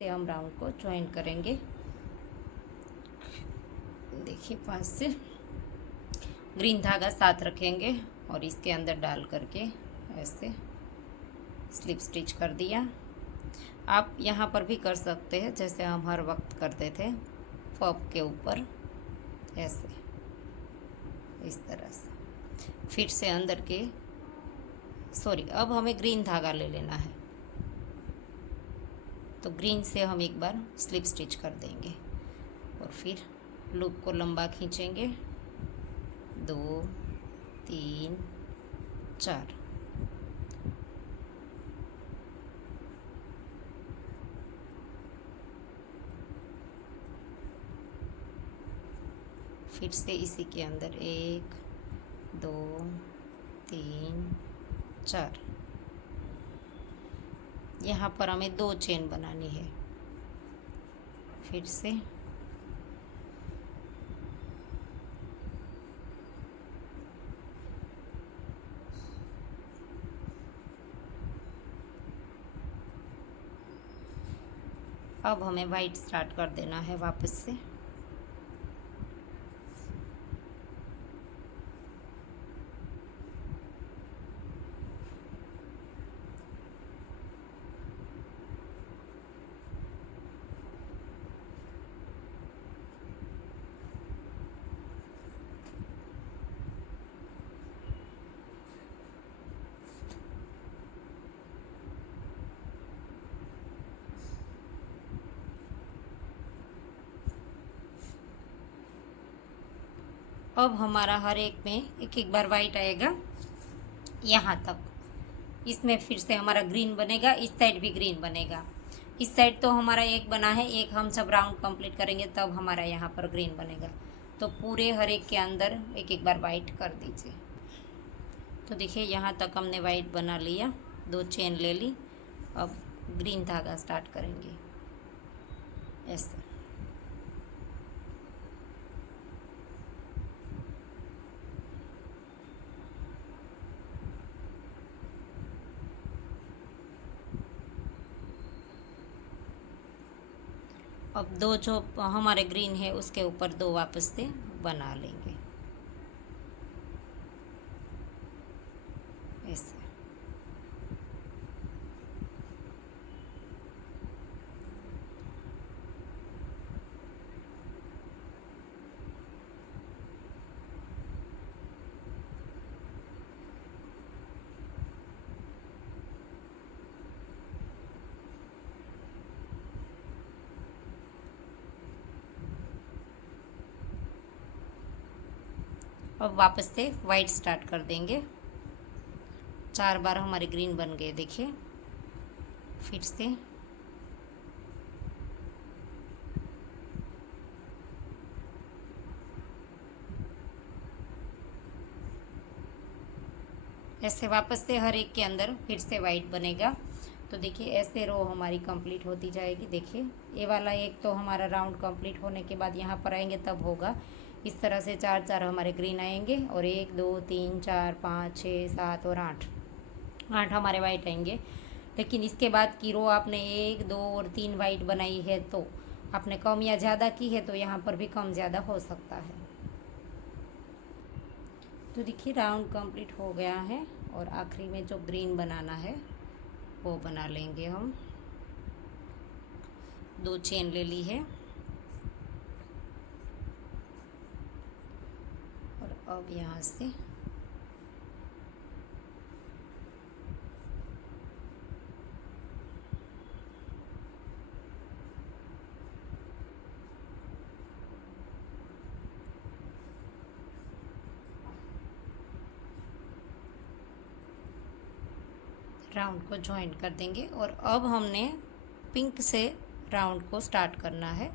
हम राउंड को ज्वाइन करेंगे। देखिए 5 से ग्रीन धागा साथ रखेंगे और इसके अंदर डाल करके ऐसे स्लिप स्टिच कर दिया। आप यहाँ पर भी कर सकते हैं जैसे हम हर वक्त करते थे, पफ के ऊपर ऐसे इस तरह से। फिर से अंदर के अब हमें ग्रीन धागा ले लेना है, तो ग्रीन से हम एक बार स्लिप स्टिच कर देंगे और फिर लूप को लंबा खींचेंगे, 2 3 4। फिर से इसी के अंदर 1 2 3 4। यहाँ पर हमें 2 चेन बनानी है। फिर से अब हमें वाइट स्टार्ट कर देना है वापस से। अब हमारा हर एक में एक एक बार वाइट आएगा यहाँ तक। इसमें फिर से हमारा ग्रीन बनेगा, इस साइड भी ग्रीन बनेगा। इस साइड तो हमारा एक बना है, एक हम सब राउंड कंप्लीट करेंगे तब हमारा यहाँ पर ग्रीन बनेगा। तो पूरे हर एक के अंदर एक एक बार वाइट कर दीजिए। तो देखिए यहाँ तक हमने वाइट बना लिया, 2 चेन ले ली। अब ग्रीन धागा स्टार्ट करेंगे ऐसे। अब 2 जो हमारे ग्रीन है उसके ऊपर 2 वापस से बना लेंगे ऐसे। अब वापस से वाइट स्टार्ट कर देंगे। 4 बार हमारे ग्रीन बन गए, देखिए। फिर से ऐसे वापस से हर एक के अंदर फिर से वाइट बनेगा। तो देखिए ऐसे रो हमारी कंप्लीट होती जाएगी। देखिए ये वाला एक तो हमारा राउंड कंप्लीट होने के बाद यहाँ पर आएंगे तब होगा। इस तरह से 4 4 हमारे ग्रीन आएंगे और 1 2 3 4 5 6 7 और 8 हमारे वाइट आएंगे। लेकिन इसके बाद की रो आपने 1 2 और 3 वाइट बनाई है तो आपने कम या ज़्यादा की है तो यहाँ पर भी कम ज़्यादा हो सकता है। तो देखिए राउंड कंप्लीट हो गया है और आखिरी में जो ग्रीन बनाना है वो बना लेंगे हम। 2 चेन ले ली है और अब यहाँ से राउंड को ज्वाइन कर देंगे। और अब हमने पिंक से राउंड को स्टार्ट करना है।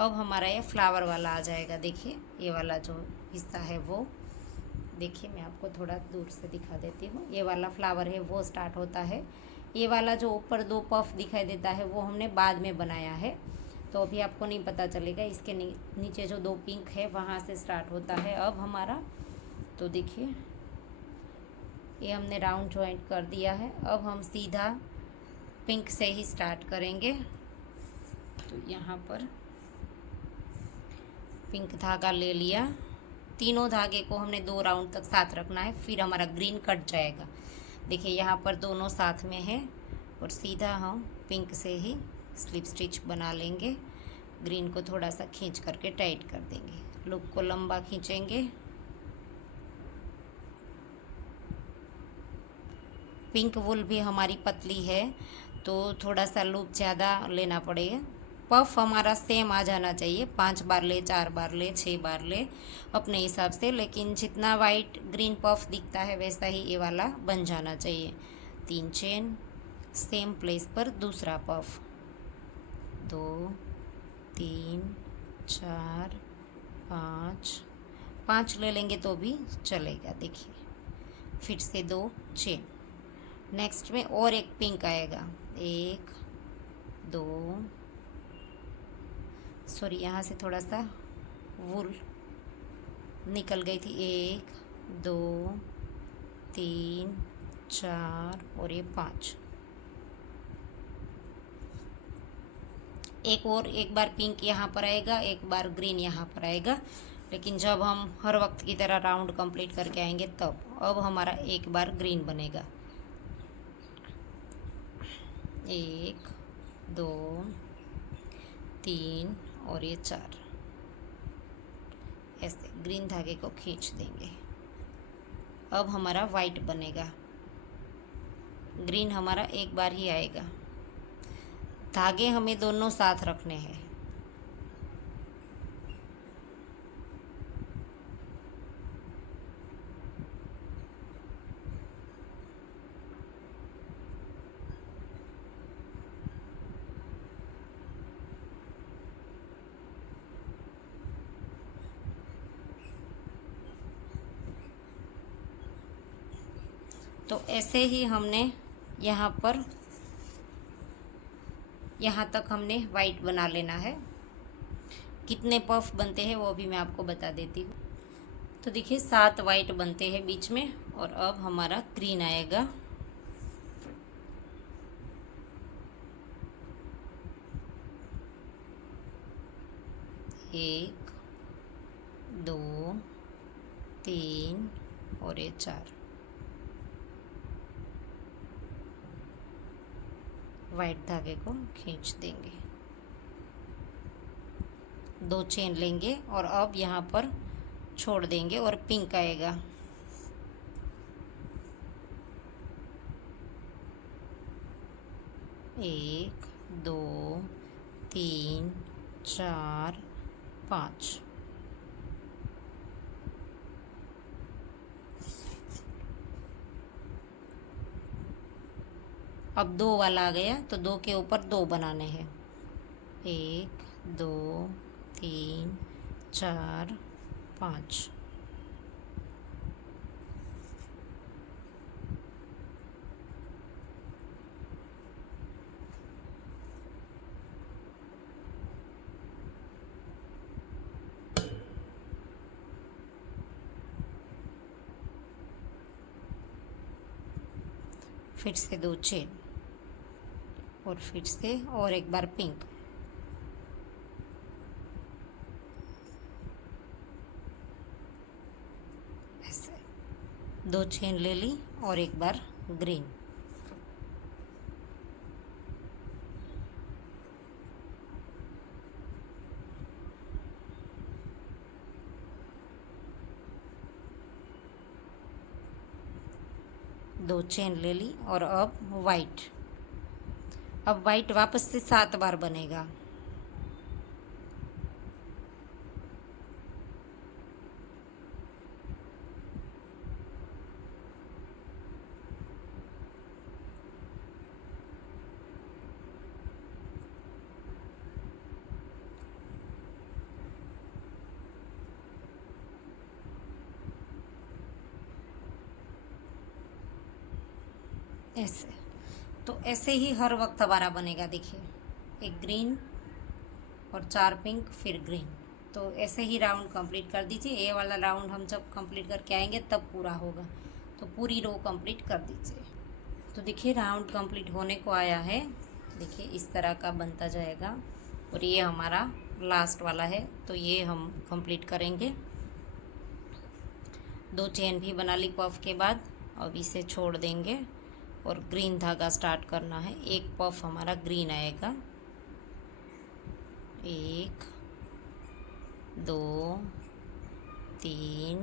अब हमारा ये फ्लावर वाला आ जाएगा। देखिए ये वाला जो हिस्सा है वो, देखिए मैं आपको थोड़ा दूर से दिखा देती हूँ। ये वाला फ्लावर है वो स्टार्ट होता है। ये वाला जो ऊपर 2 पफ दिखाई देता है वो हमने बाद में बनाया है, तो अभी आपको नहीं पता चलेगा। इसके नीचे जो 2 पिंक है वहाँ से स्टार्ट होता है अब हमारा। तो देखिए ये हमने राउंड ज्वाइंट कर दिया है। अब हम सीधा पिंक से ही स्टार्ट करेंगे। तो यहाँ पर पिंक धागा ले लिया। तीनों धागे को हमने 2 राउंड तक साथ रखना है, फिर हमारा ग्रीन कट जाएगा। देखिए यहाँ पर दोनों साथ में है और सीधा हम पिंक से ही स्लिप स्टिच बना लेंगे। ग्रीन को थोड़ा सा खींच करके टाइट कर देंगे। लूप को लंबा खींचेंगे। पिंक वूल भी हमारी पतली है तो थोड़ा सा लूप ज़्यादा लेना पड़ेगा। पफ हमारा सेम आ जाना चाहिए, 5 बार ले, 4 बार ले, 6 बार ले अपने हिसाब से। लेकिन जितना वाइट ग्रीन पफ दिखता है वैसा ही ये वाला बन जाना चाहिए। 3 चेन, सेम प्लेस पर दूसरा पफ, 2 3 4 5 ले लेंगे तो भी चलेगा। देखिए फिर से 2 चेन। नेक्स्ट में और एक पिंक आएगा, 1 2, सॉरी यहाँ से थोड़ा सा वूल निकल गई थी। 1 2 3 4 और ये 5। एक बार पिंक यहाँ पर आएगा, एक बार ग्रीन यहाँ पर आएगा। लेकिन जब हम हर वक्त की तरह राउंड कंप्लीट करके आएंगे तब। अब हमारा एक बार ग्रीन बनेगा, 1 2 3 और ये 4। ऐसे ग्रीन धागे को खींच देंगे। अब हमारा वाइट बनेगा। ग्रीन हमारा एक बार ही आएगा। धागे हमें दोनों साथ रखने हैं। तो ऐसे ही हमने यहाँ पर यहाँ तक हमने वाइट बना लेना है। कितने पफ बनते हैं वो भी मैं आपको बता देती हूँ। तो देखिए 7 वाइट बनते हैं बीच में, और अब हमारा ग्रीन आएगा। एक, दो, तीन और ये 4 वाइट धागे को खींच देंगे, 2 चेन लेंगे और अब यहाँ पर छोड़ देंगे और पिंक आएगा। एक, दो, तीन, 4, 5। अब 2 वाला आ गया, तो 2 के ऊपर 2 बनाने हैं। 1, 2, 3, 4, 5। फिर से 2 चेन और फिर से और एक बार पिंक। ऐसे 2 चेन ले ली और एक बार ग्रीन। दो चेन ले ली और अब वाइट। अब वाइट वापस से 7 बार बनेगा। ऐसे तो ऐसे ही हर वक्त हमारा बनेगा। देखिए, एक ग्रीन और 4 पिंक फिर ग्रीन। तो ऐसे ही राउंड कंप्लीट कर दीजिए। ये वाला राउंड हम जब कंप्लीट करके आएंगे तब पूरा होगा। तो पूरी रो कंप्लीट कर दीजिए। तो देखिए राउंड कंप्लीट होने को आया है। देखिए इस तरह का बनता जाएगा और ये हमारा लास्ट वाला है। तो ये हम कंप्लीट करेंगे। 2 चेन भी बना ली पफ के बाद। अब इसे छोड़ देंगे और ग्रीन धागा स्टार्ट करना है। एक पफ हमारा ग्रीन आएगा। 1, 2, 3,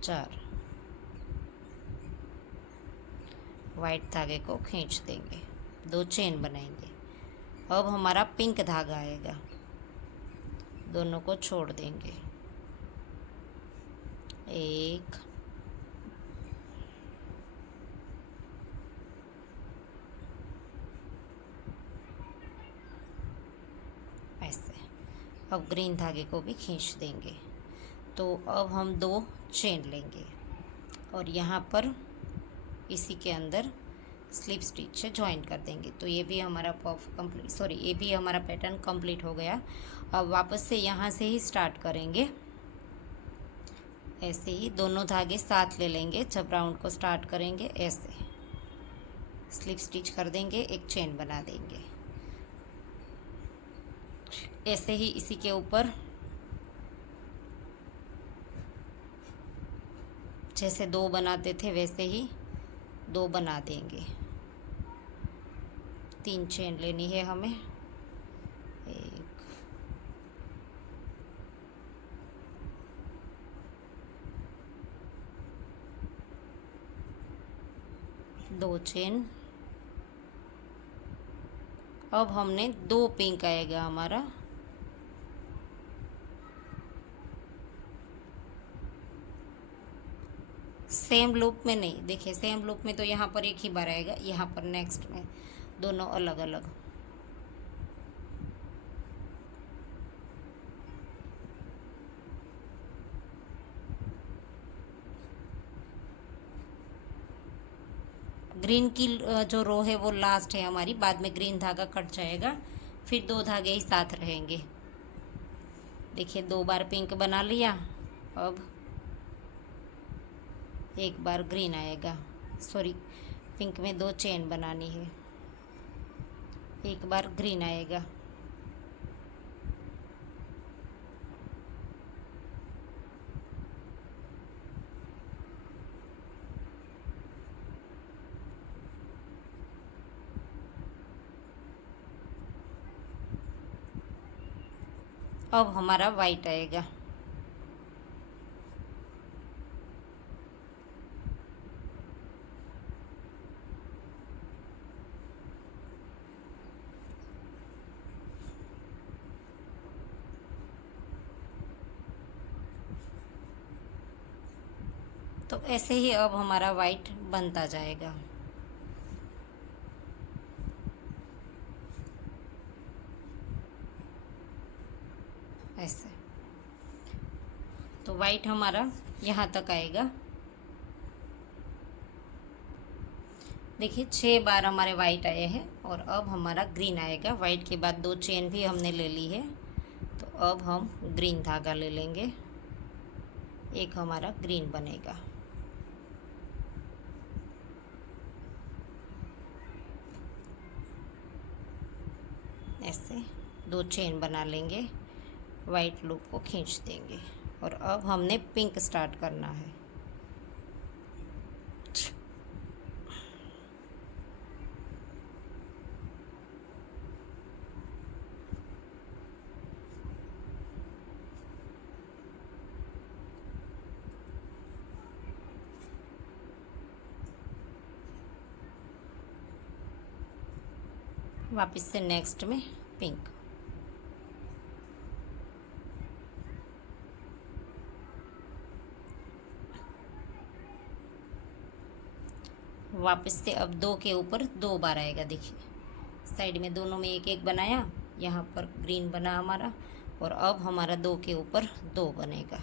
4 वाइट धागे को खींच देंगे, 2 चेन बनाएंगे। अब हमारा पिंक धागा आएगा, दोनों को छोड़ देंगे। 1, ऐसे। अब ग्रीन धागे को भी खींच देंगे। तो अब हम 2 चेन लेंगे और यहाँ पर इसी के अंदर स्लिप स्टिच से ज्वाइन कर देंगे। तो ये भी हमारा पफ कंप्लीट, सॉरी, ये भी हमारा पैटर्न कंप्लीट हो गया। अब वापस से यहाँ से ही स्टार्ट करेंगे। ऐसे ही दोनों धागे साथ ले लेंगे जब राउंड को स्टार्ट करेंगे। ऐसे स्लिप स्टिच कर देंगे, एक चेन बना देंगे। ऐसे ही इसी के ऊपर जैसे 2 बनाते थे वैसे ही 2 बना देंगे। 3 चेन लेनी है हमें। 1, 2 चेन। अब हमने 2 पिंक आएगा हमारा। सेम लूप में नहीं, देखिए सेम लूप में तो यहाँ पर एक ही बार आएगा, यहाँ पर नेक्स्ट में दोनों अलग अलग। ग्रीन की जो रो है वो लास्ट है हमारी, बाद में ग्रीन धागा कट जाएगा, फिर 2 धागे ही साथ रहेंगे। देखिए 2 बार पिंक बना लिया, अब 1 बार ग्रीन आएगा, सॉरी पिंक में 2 चेन बनानी है, 1 बार ग्रीन आएगा, अब हमारा वाइट आएगा। तो ऐसे ही अब हमारा वाइट बनता जाएगा। ऐसे तो वाइट हमारा यहाँ तक आएगा। देखिए 6 बार हमारे वाइट आए हैं, और अब हमारा ग्रीन आएगा। वाइट के बाद 2 चेन भी हमने ले ली है, तो अब हम ग्रीन धागा ले लेंगे, एक हमारा ग्रीन बनेगा। ऐसे 2 चेन बना लेंगे, वाइट लूप को खींच देंगे, और अब हमने पिंक स्टार्ट करना है। वापस से नेक्स्ट में पिंक, वापस से अब 2 के ऊपर 2 बार आएगा। देखिए साइड में दोनों में 1 1 बनाया, यहाँ पर ग्रीन बना हमारा, और अब हमारा 2 के ऊपर 2 बनेगा।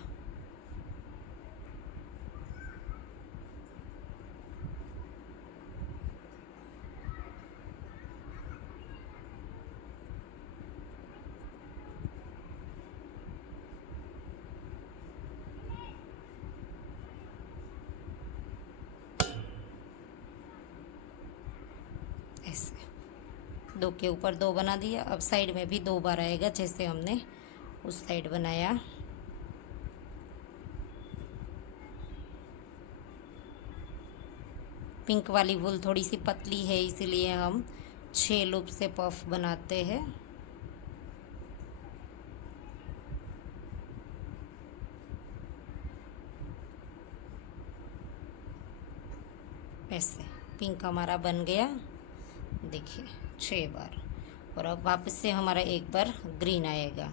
ऐसे 2 के ऊपर 2 बना दिया। अब साइड में भी 2 बार आएगा, जैसे हमने उस साइड बनाया। पिंक वाली वूल थोड़ी सी पतली है, इसीलिए हम 6 लूप से पफ बनाते हैं। ऐसे पिंक हमारा बन गया, देखिए 6 बार। और अब वापस से हमारा 1 बार ग्रीन आएगा।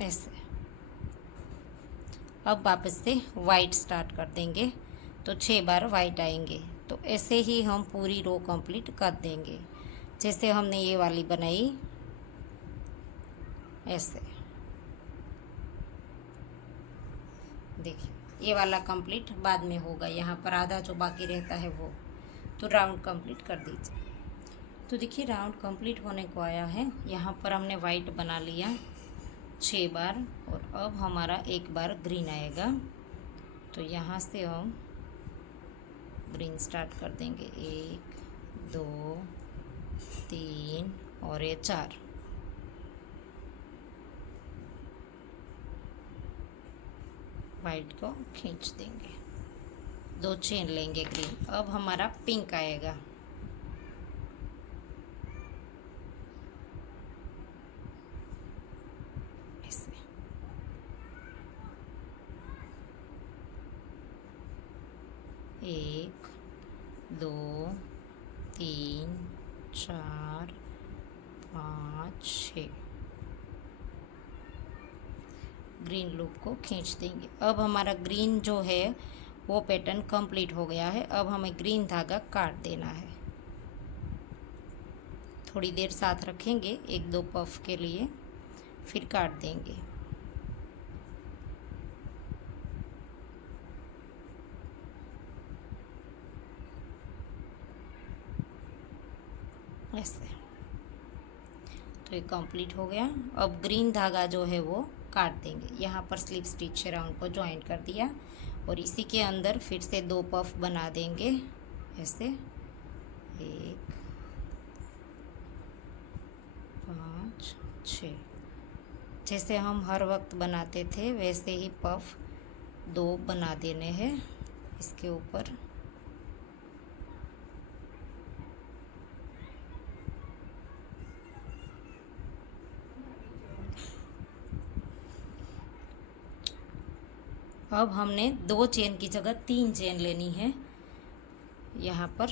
ऐसे अब वापस से वाइट स्टार्ट कर देंगे, तो 6 बार वाइट आएंगे। तो ऐसे ही हम पूरी रो कंप्लीट कर देंगे, जैसे हमने ये वाली बनाई। ऐसे देखिए ये वाला कंप्लीट बाद में होगा, यहाँ पर आधा जो बाकी रहता है वो। तो राउंड कंप्लीट कर दीजिए। तो देखिए राउंड कंप्लीट होने को आया है। यहाँ पर हमने वाइट बना लिया 6 बार, और अब हमारा 1 बार ग्रीन आएगा। तो यहाँ से हम ग्रीन स्टार्ट कर देंगे, 1 2 3 और ये 4। वाइट को खींच देंगे, 2 चेन लेंगे ग्रीन। अब हमारा पिंक आएगा। ऐसे 1 2 3 4 5 6 ग्रीन लूप को खींच देंगे। अब हमारा ग्रीन जो है वो पैटर्न कंप्लीट हो गया है। अब हमें ग्रीन धागा काट देना है। थोड़ी देर साथ रखेंगे 1-2 पफ के लिए, फिर काट देंगे। ऐसे तो ये कंप्लीट हो गया। अब ग्रीन धागा जो है वो काट देंगे। यहाँ पर स्लिप स्टिच से राउंड को ज्वाइन कर दिया और इसी के अंदर फिर से 2 पफ बना देंगे। ऐसे 1 5 6, जैसे हम हर वक्त बनाते थे वैसे ही पफ 2 बना देने हैं इसके ऊपर। अब हमने 2 चेन की जगह 3 चेन लेनी है यहाँ पर।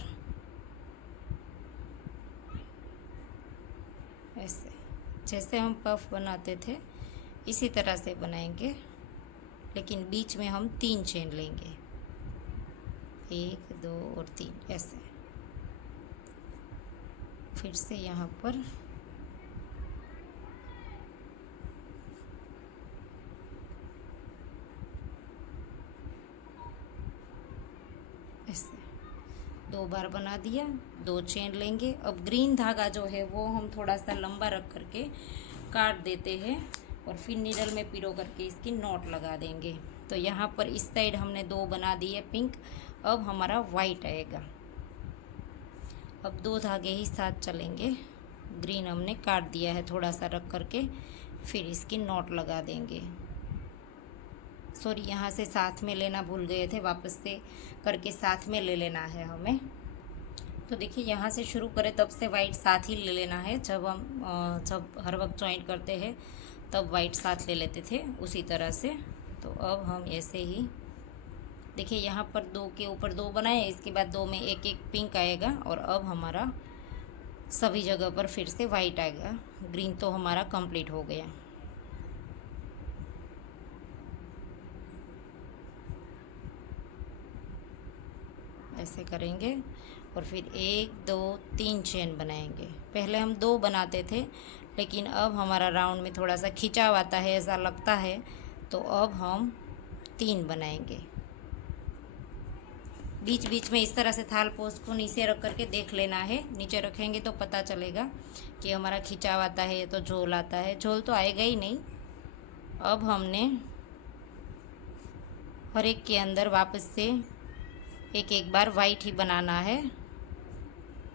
ऐसे जैसे हम पफ बनाते थे इसी तरह से बनाएंगे, लेकिन बीच में हम 3 चेन लेंगे, 1 2 और 3। ऐसे फिर से यहाँ पर ऐसे 2 बार बना दिया, 2 चेन लेंगे। अब ग्रीन धागा जो है वो हम थोड़ा सा लंबा रख करके काट देते हैं और फिर नीडल में पिरो करके इसकी नॉट लगा देंगे। तो यहाँ पर इस साइड हमने 2 बना दिए पिंक। अब हमारा वाइट आएगा। अब 2 धागे ही साथ चलेंगे। ग्रीन हमने काट दिया है थोड़ा सा रख करके, फिर इसकी नॉट लगा देंगे। सॉरी, यहाँ से साथ में लेना भूल गए थे, वापस से करके साथ में ले लेना है हमें। तो देखिए यहाँ से शुरू करें तब से वाइट साथ ही ले लेना है। जब हर वक्त जॉइंट करते हैं तब वाइट साथ ले लेते थे उसी तरह से। तो अब हम ऐसे ही देखिए यहाँ पर 2 के ऊपर 2 बनाए, इसके बाद 2 में 1-1 पिंक आएगा और अब हमारा सभी जगह पर फिर से वाइट आएगा। ग्रीन तो हमारा कंप्लीट हो गया। ऐसे करेंगे और फिर 1 2 3 चेन बनाएंगे। पहले हम 2 बनाते थे, लेकिन अब हमारा राउंड में थोड़ा सा खिंचाव आता है, ऐसा लगता है, तो अब हम 3 बनाएंगे। बीच बीच में इस तरह से थाल पोस्ट को नीचे रख करके देख लेना है। नीचे रखेंगे तो पता चलेगा कि हमारा खिंचाव आता है तो झोल आता है। झोल तो आएगा ही नहीं। अब हमने हर एक के अंदर वापस से एक बार वाइट ही बनाना है।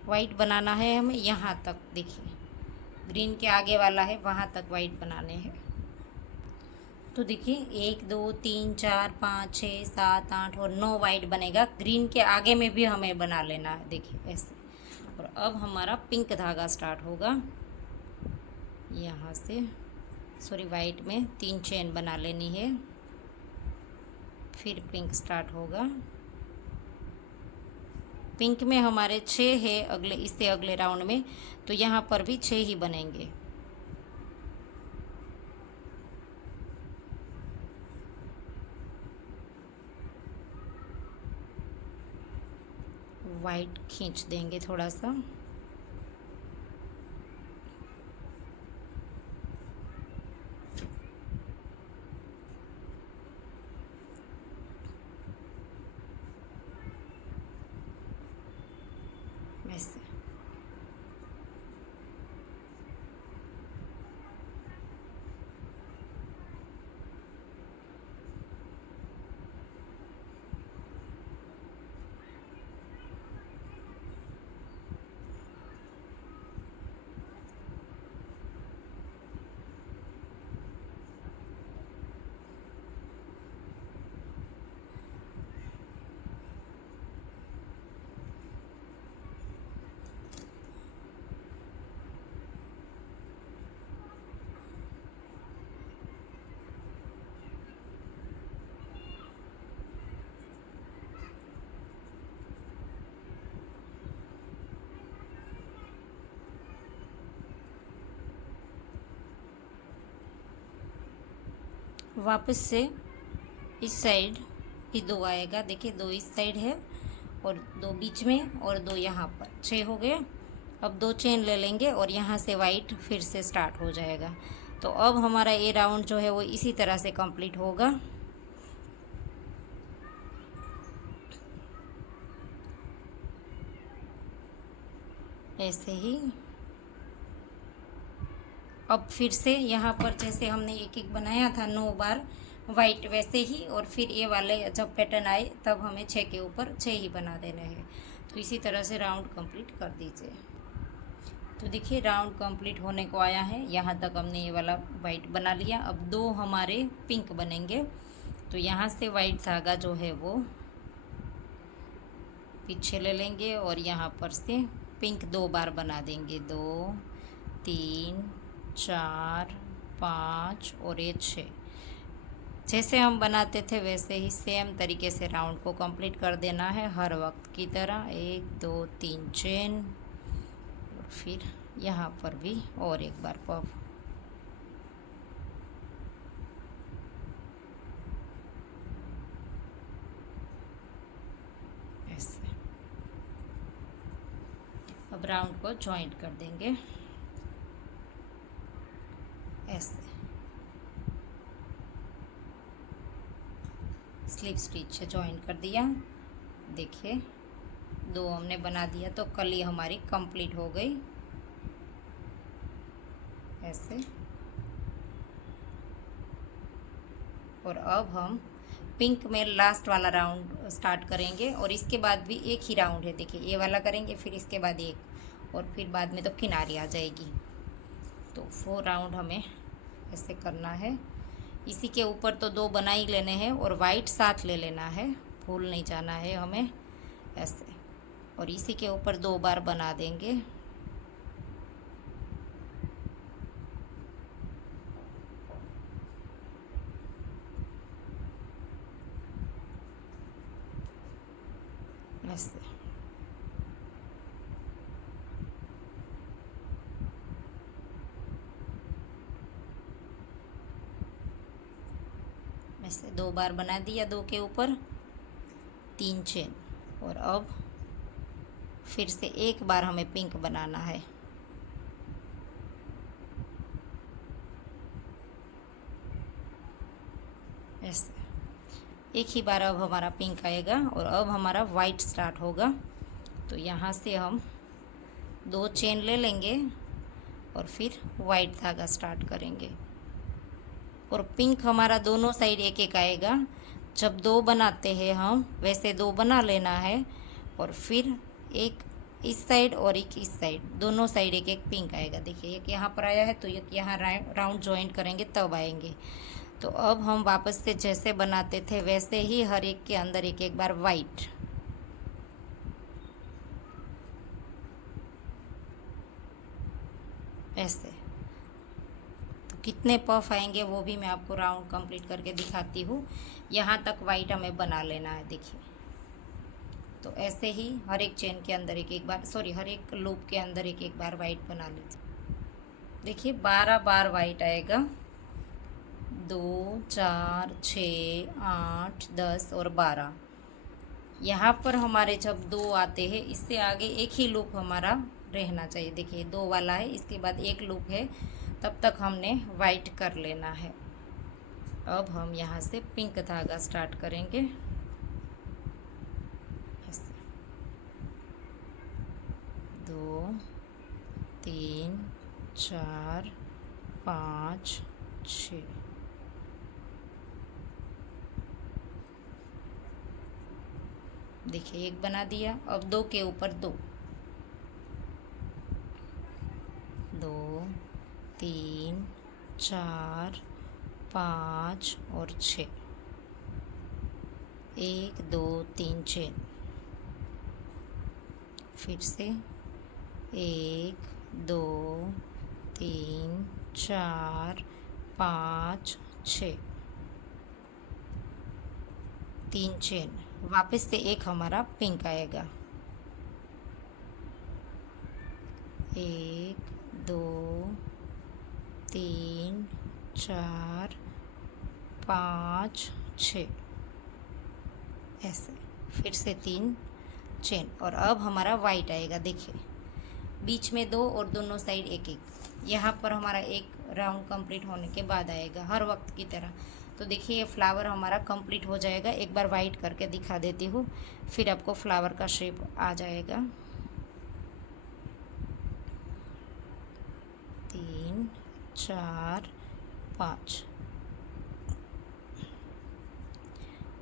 वाइट बनाना है हमें यहाँ तक। देखिए ग्रीन के आगे वाला है वहाँ तक वाइट बनाने हैं। तो देखिए 1 2 3 4 5 6 7 8 और 9 वाइट बनेगा। ग्रीन के आगे में भी हमें बना लेना है। देखिए ऐसे। और अब हमारा पिंक धागा स्टार्ट होगा यहाँ से। सॉरी, वाइट में 3 चेन बना लेनी है, फिर पिंक स्टार्ट होगा। पिंक में हमारे 6 है इससे अगले राउंड में, तो यहाँ पर भी 6 ही बनेंगे। वाइट खींच देंगे थोड़ा सा। ऐसे वापस से इस साइड ये 2 आएगा, देखिए 2 इस साइड है और 2 बीच में और 2 यहाँ पर, 6 हो गए। अब 2 चेन ले लेंगे और यहाँ से वाइट फिर से स्टार्ट हो जाएगा। तो अब हमारा ये राउंड जो है वो इसी तरह से कंप्लीट होगा। ऐसे ही अब फिर से यहाँ पर जैसे हमने एक एक बनाया था 9 बार वाइट, वैसे ही, और फिर ये वाले जब पैटर्न आए तब हमें 6 के ऊपर 6 ही बना देने हैं। तो इसी तरह से राउंड कंप्लीट कर दीजिए। तो देखिए राउंड कंप्लीट होने को आया है, यहाँ तक हमने ये वाला वाइट बना लिया। अब 2 हमारे पिंक बनेंगे। तो यहाँ से वाइट धागा जो है वो पीछे ले लेंगे और यहाँ पर से पिंक 2 बार बना देंगे, 2 3 4 5 और ये 6। जैसे हम बनाते थे वैसे ही सेम तरीके से राउंड को कंप्लीट कर देना है हर वक्त की तरह। 1 2 3 चेन और फिर यहाँ पर भी और एक बार पफ। ऐसे अब राउंड को जॉइंट कर देंगे ऐसे। स्लिप स्टिच से जॉइन कर दिया। देखिए 2 हमने बना दिया तो कली हमारी कंप्लीट हो गई ऐसे। और अब हम पिंक में लास्ट वाला राउंड स्टार्ट करेंगे और इसके बाद भी एक ही राउंड है। देखिए ये वाला करेंगे, फिर इसके बाद एक, और फिर बाद में तो किनारी आ जाएगी। तो 4 राउंड हमें ऐसे करना है। इसी के ऊपर तो 2 बना ही लेने हैं और वाइट साथ ले लेना है, भूल नहीं जाना है हमें ऐसे। और इसी के ऊपर 2 बार बना देंगे ऐसे। ऐसे 2 बार बना दिया, 2 के ऊपर 3 चेन। और अब फिर से एक बार हमें पिंक बनाना है ऐसे। एक ही बार अब हमारा पिंक आएगा और अब हमारा वाइट स्टार्ट होगा। तो यहाँ से हम 2 चेन ले लेंगे और फिर वाइट धागा स्टार्ट करेंगे। और पिंक हमारा दोनों साइड एक एक आएगा। जब 2 बनाते हैं हम वैसे 2 बना लेना है और फिर एक इस साइड और एक इस साइड, दोनों साइड एक एक पिंक आएगा। देखिए एक यहाँ पर आया है तो एक यहाँ राउंड जॉइंट करेंगे तब आएंगे। तो अब हम वापस से जैसे बनाते थे वैसे ही हर एक के अंदर एक एक बार वाइट ऐसे। तो कितने पफ आएंगे वो भी मैं आपको राउंड कंप्लीट करके दिखाती हूँ। यहाँ तक वाइट हमें बना लेना है। देखिए तो ऐसे ही हर एक चेन के अंदर एक एक बार, सॉरी हर एक लूप के अंदर एक एक बार वाइट बना लीजिए। देखिए 12 बार वाइट आएगा, 2 4 6 8 10 और 12। यहाँ पर हमारे जब 2 आते हैं इससे आगे एक ही लूप हमारा रहना चाहिए। देखिए 2 वाला है, इसके बाद एक लूप है, तब तक हमने वाइट कर लेना है। अब हम यहाँ से पिंक धागा स्टार्ट करेंगे ऐसे। 2 3 4 5 6। देखिए एक बना दिया। अब 2 के ऊपर 2, 2 3 4 5 और 6, 1 2 3 चेन। फिर से 1 2 3 4 5 6, 3 चेन। वापस से एक हमारा पिंक आएगा, 1 2 3 4 5 6, ऐसे, फिर से 3 चेन। और अब हमारा वाइट आएगा, देखिए बीच में 2 और दोनों साइड 1-1। यहाँ पर हमारा एक राउंड कंप्लीट होने के बाद आएगा, हर वक्त की तरह। तो देखिए ये फ्लावर हमारा कंप्लीट हो जाएगा। एक बार वाइट करके दिखा देती हूँ, फिर आपको फ्लावर का शेप आ जाएगा। 3 4 5।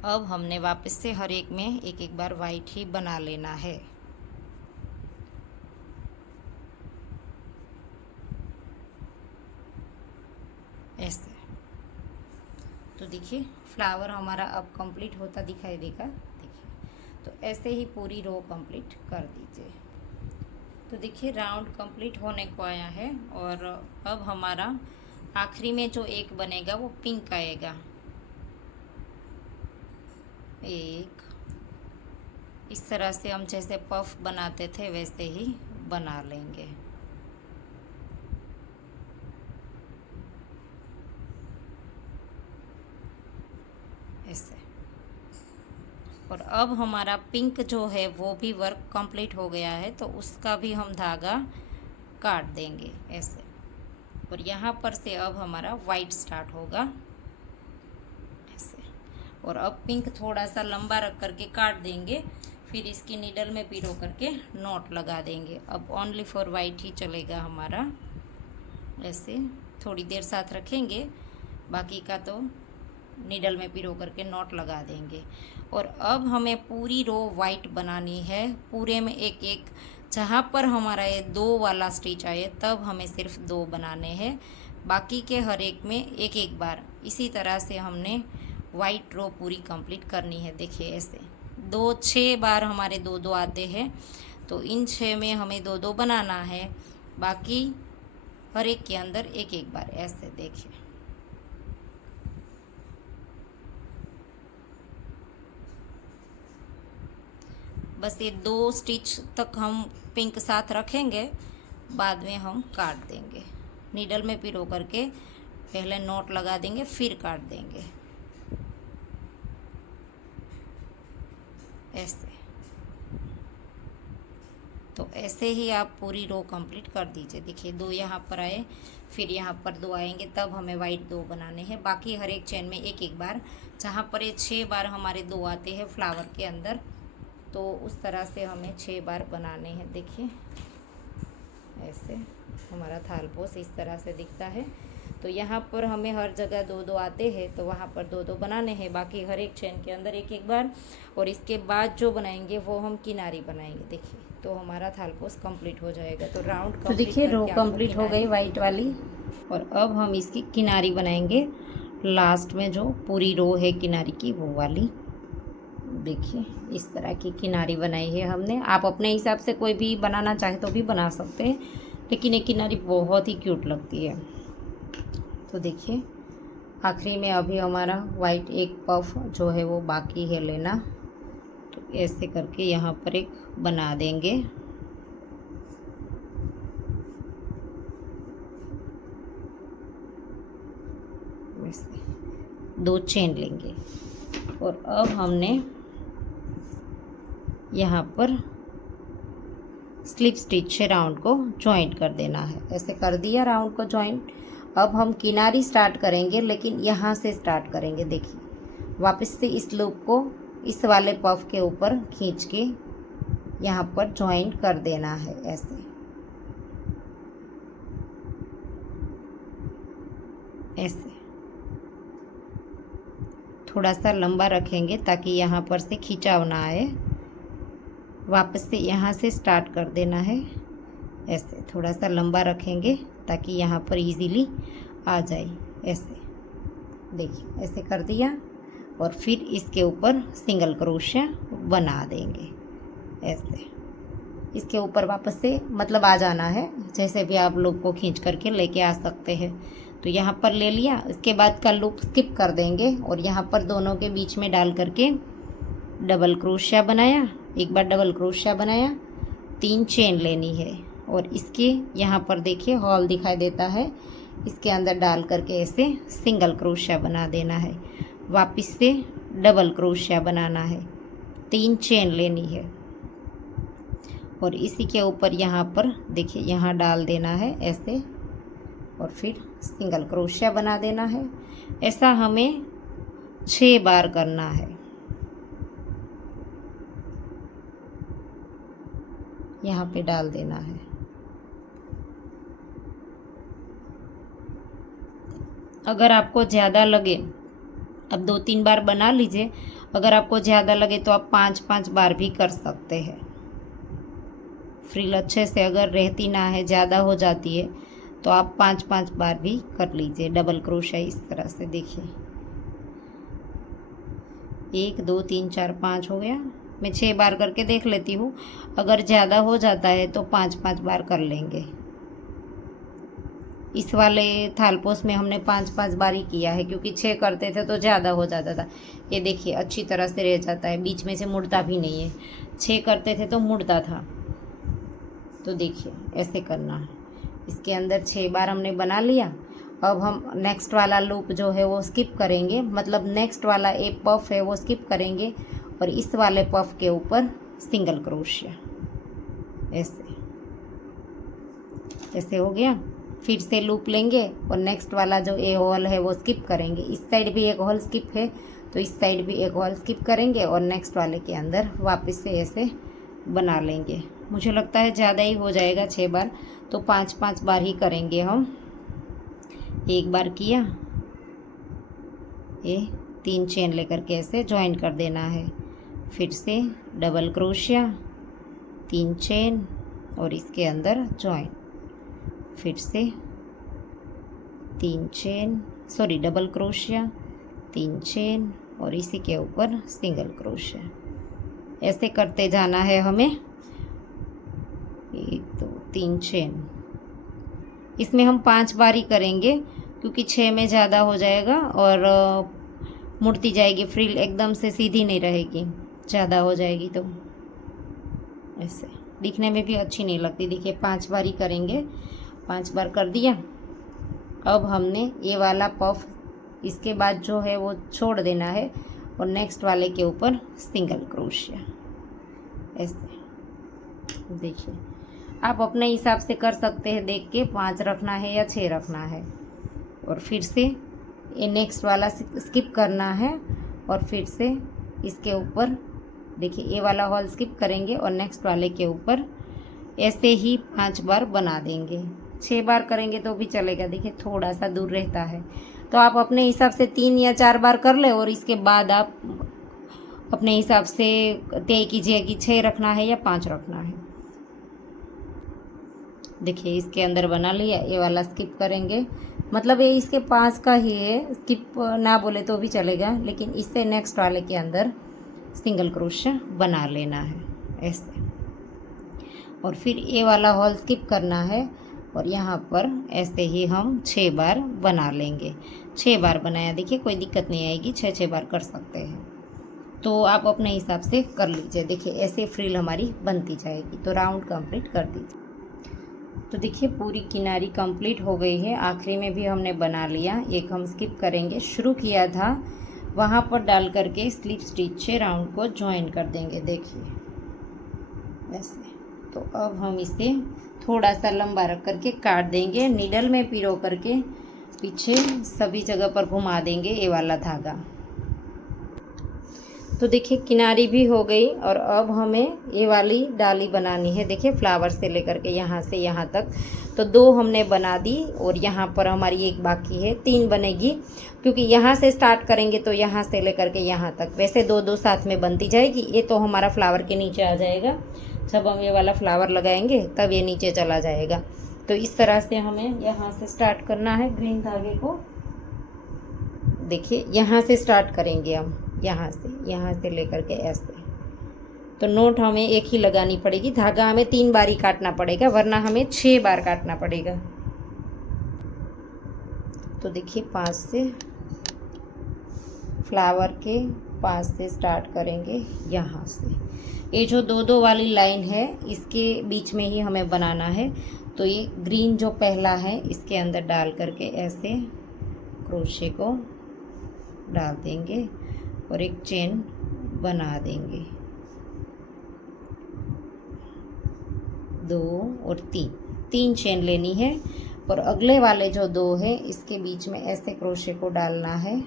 अब हमने वापस से हर एक में एक एक बार वाइट ही बना लेना है। ऐसे। तो देखिए फ्लावर हमारा अब कंप्लीट होता दिखाई देगा, देखिए। तो ऐसे ही पूरी रो कंप्लीट कर दीजिए। तो देखिए राउंड कंप्लीट होने को आया है। और अब हमारा आखिरी में जो एक बनेगा वो पिंक आएगा। एक इस तरह से हम जैसे पफ बनाते थे वैसे ही बना लेंगे। ऐसे। और अब हमारा पिंक जो है वो भी वर्क कंप्लीट हो गया है, तो उसका भी हम धागा काट देंगे ऐसे। और यहाँ पर से अब हमारा वाइट स्टार्ट होगा ऐसे। और अब पिंक थोड़ा सा लंबा रख करके काट देंगे, फिर इसकी नीडल में पिरो करके नॉट लगा देंगे। अब ओनली फॉर वाइट ही चलेगा हमारा। ऐसे थोड़ी देर साथ रखेंगे, बाकी का तो नीडल में पिरो करके नॉट लगा देंगे। और अब हमें पूरी रो वाइट बनानी है, पूरे में एक एक। जहाँ पर हमारा ये 2 वाला स्टिच आए तब हमें सिर्फ 2 बनाने हैं, बाकी के हर एक में एक एक बार। इसी तरह से हमने वाइट रो पूरी कंप्लीट करनी है। देखिए ऐसे 6 बार हमारे 2-2 आते हैं, तो इन 6 में हमें 2-2 बनाना है, बाकी हर एक के अंदर एक एक बार। ऐसे देखिए बस ये 2 स्टिच तक हम पिंक साथ रखेंगे, बाद में हम काट देंगे। नीडल में पिरो करके पहले नॉट लगा देंगे, फिर काट देंगे ऐसे। तो ऐसे ही आप पूरी रो कंप्लीट कर दीजिए। देखिए 2 यहाँ पर आए, फिर यहाँ पर 2 आएंगे, तब हमें वाइट 2 बनाने हैं। बाकी हर एक चेन में एक एक बार। जहाँ पर ये 6 बार हमारे 2 आते हैं फ्लावर के अंदर, तो उस तरह से हमें 6 बार बनाने हैं। देखिए ऐसे हमारा थालपोस इस तरह से दिखता है। तो यहाँ पर हमें हर जगह 2-2 आते हैं, तो वहाँ पर 2-2 बनाने हैं, बाकी हर एक चेन के अंदर एक एक बार। और इसके बाद जो बनाएंगे वो हम किनारी बनाएंगे। देखिए तो हमारा थालपोस कंप्लीट हो जाएगा। तो राउंड कंप्लीट, तो देखिए रो कंप्लीट हो गई वाइट वाली। और अब हम इसकी किनारी बनाएंगे, लास्ट में जो पूरी रो है किनारी की वो वाली। देखिए इस तरह की किनारी बनाई है हमने। आप अपने हिसाब से कोई भी बनाना चाहे तो भी बना सकते हैं, लेकिन ये किनारी बहुत ही क्यूट लगती है। तो देखिए आखिरी में अभी हमारा वाइट एक पफ जो है वो बाकी है लेना। तो ऐसे करके यहाँ पर एक बना देंगे। ऐसे 2 चेन लेंगे। और अब हमने यहाँ पर स्लिप स्टिच से राउंड को जॉइंट कर देना है। ऐसे कर दिया राउंड को जॉइंट। अब हम किनारी स्टार्ट करेंगे, लेकिन यहाँ से स्टार्ट करेंगे। देखिए वापस से इस लूप को इस वाले पफ के ऊपर खींच के यहाँ पर जॉइंट कर देना है ऐसे। ऐसे थोड़ा सा लंबा रखेंगे ताकि यहाँ पर से खिंचाव ना आए। वापस से यहाँ से स्टार्ट कर देना है ऐसे। थोड़ा सा लंबा रखेंगे ताकि यहाँ पर इजीली आ जाए ऐसे। देखिए ऐसे कर दिया, और फिर इसके ऊपर सिंगल क्रोशिया बना देंगे ऐसे। इसके ऊपर वापस से मतलब आ जाना है, जैसे भी आप लूप को खींच करके लेके आ सकते हैं। तो यहाँ पर ले लिया, इसके बाद का लूप स्किप कर देंगे और यहाँ पर दोनों के बीच में डाल करके डबल क्रोशिया बनाया, एक बार डबल क्रोशिया बनाया, 3 चेन लेनी है। और इसके यहाँ पर देखिए हॉल दिखाई देता है, इसके अंदर डाल करके ऐसे सिंगल क्रोशिया बना देना है। वापस से डबल क्रोशिया बनाना है, 3 चेन लेनी है और इसी के ऊपर यहाँ पर देखिए यहाँ डाल देना है ऐसे और फिर सिंगल क्रोशिया बना देना है। ऐसा हमें 6 बार करना है। यहाँ पे डाल देना है। अगर आपको ज़्यादा लगे, अब 2-3 बार बना लीजिए, अगर आपको ज़्यादा लगे तो आप 5-5 बार भी कर सकते हैं। फ्रिल अच्छे से अगर रहती ना है, ज़्यादा हो जाती है, तो आप 5-5 बार भी कर लीजिए डबल क्रोशिया इस तरह से। देखिए 1 2 3 4 5 हो गया। मैं 6 बार करके देख लेती हूँ, अगर ज़्यादा हो जाता है तो 5-5 बार कर लेंगे। इस वाले थालपोस में हमने 5-5 बार ही किया है, क्योंकि 6 करते थे तो ज़्यादा हो जाता था। ये देखिए अच्छी तरह से रह जाता है, बीच में से मुड़ता भी नहीं है। 6 करते थे तो मुड़ता था। तो देखिए ऐसे करना है। इसके अंदर 6 बार हमने बना लिया। अब हम नेक्स्ट वाला लूप जो है वो स्किप करेंगे, मतलब नेक्स्ट वाला एक पफ है वो स्किप करेंगे और इस वाले पफ के ऊपर सिंगल क्रोशिया ऐसे। ऐसे हो गया। फिर से लूप लेंगे और नेक्स्ट वाला जो ए होल है वो स्किप करेंगे। इस साइड भी एक होल स्किप है तो इस साइड भी एक होल स्किप करेंगे और नेक्स्ट वाले के अंदर वापस से ऐसे बना लेंगे। मुझे लगता है ज़्यादा ही हो जाएगा 6 बार, तो 5-5 बार ही करेंगे हम। एक बार किया, ये 3 चेन लेकर के ऐसे ज्वाइन कर देना है। फिर से डबल क्रोशिया, 3 चेन और इसके अंदर ज्वाइन। फिर से 3 chain, sorry double crochet, 3 chain और इसी के ऊपर सिंगल क्रोशिया। ऐसे करते जाना है हमें। 1 2 3 चेन। इसमें हम 5 बार ही करेंगे, क्योंकि 6 में ज़्यादा हो जाएगा और मुड़ती जाएगी फ्रिल, एकदम से सीधी नहीं रहेगी, ज़्यादा हो जाएगी तो ऐसे दिखने में भी अच्छी नहीं लगती। देखिए 5 बार ही करेंगे। 5 बार कर दिया। अब हमने ये वाला पफ इसके बाद जो है वो छोड़ देना है और नेक्स्ट वाले के ऊपर सिंगल क्रोशिया ऐसे। देखिए आप अपने हिसाब से कर सकते हैं, देख के 5 रखना है या 6 रखना है। और फिर से ये नेक्स्ट वाला स्किप करना है और फिर से इसके ऊपर देखिए ये वाला हॉल स्किप करेंगे और नेक्स्ट वाले के ऊपर ऐसे ही 5 बार बना देंगे। 6 बार करेंगे तो भी चलेगा। देखिए थोड़ा सा दूर रहता है, तो आप अपने हिसाब से 3 या 4 बार कर ले और इसके बाद आप अपने हिसाब से तय कीजिए कि 6 रखना है या 5 रखना है। देखिए इसके अंदर बना लिया। ये वाला स्किप करेंगे, मतलब ये इसके पास का ही है, स्किप ना बोले तो भी चलेगा, लेकिन इससे नेक्स्ट वाले के अंदर सिंगल क्रोशिया बना लेना है ऐसे। और फिर ये वाला हॉल स्किप करना है और यहाँ पर ऐसे ही हम 6 बार बना लेंगे। 6 बार बनाया, देखिए कोई दिक्कत नहीं आएगी, 6 बार कर सकते हैं। तो आप अपने हिसाब से कर लीजिए। देखिए ऐसे फ्रिल हमारी बनती जाएगी। तो राउंड कंप्लीट कर दीजिए। तो देखिए पूरी किनारी कंप्लीट हो गई है। आखिरी में भी हमने बना लिया। एक हम स्किप करेंगे, शुरू किया था वहाँ पर डाल करके स्लिप स्टिच से राउंड को ज्वाइन कर देंगे। देखिए ऐसे। तो अब हम इसे थोड़ा सा लंबा रख करके काट देंगे। नीडल में पिरो करके पीछे सभी जगह पर घुमा देंगे ये वाला धागा। तो देखिए किनारी भी हो गई और अब हमें ये वाली डाली बनानी है। देखिए फ्लावर से लेकर के यहाँ से यहाँ तक तो 2 हमने बना दी और यहाँ पर हमारी एक बाकी है, 3 बनेगी, क्योंकि यहाँ से स्टार्ट करेंगे तो यहाँ से लेकर के यहाँ तक। वैसे 2-2 साथ में बनती जाएगी। ये तो हमारा फ्लावर के नीचे आ जाएगा। जब हम ये वाला फ्लावर लगाएंगे तब ये नीचे चला जाएगा। तो इस तरह से हमें यहाँ से स्टार्ट करना है ग्रीन धागे को। देखिए यहाँ से स्टार्ट करेंगे हम, यहाँ से लेकर के ऐसे। तो नोट हमें एक ही लगानी पड़ेगी। धागा हमें 3 बार ही काटना पड़ेगा, वरना हमें 6 बार काटना पड़ेगा। तो देखिए 5 से फ्लावर के पास से स्टार्ट करेंगे यहाँ से। ये जो 2-2 वाली लाइन है इसके बीच में ही हमें बनाना है। तो ये ग्रीन जो पहला है इसके अंदर डाल करके ऐसे क्रोशे को डाल देंगे और एक चेन बना देंगे 2 और 3 चेन लेनी है। और अगले वाले जो 2 है इसके बीच में ऐसे क्रोशे को डालना है,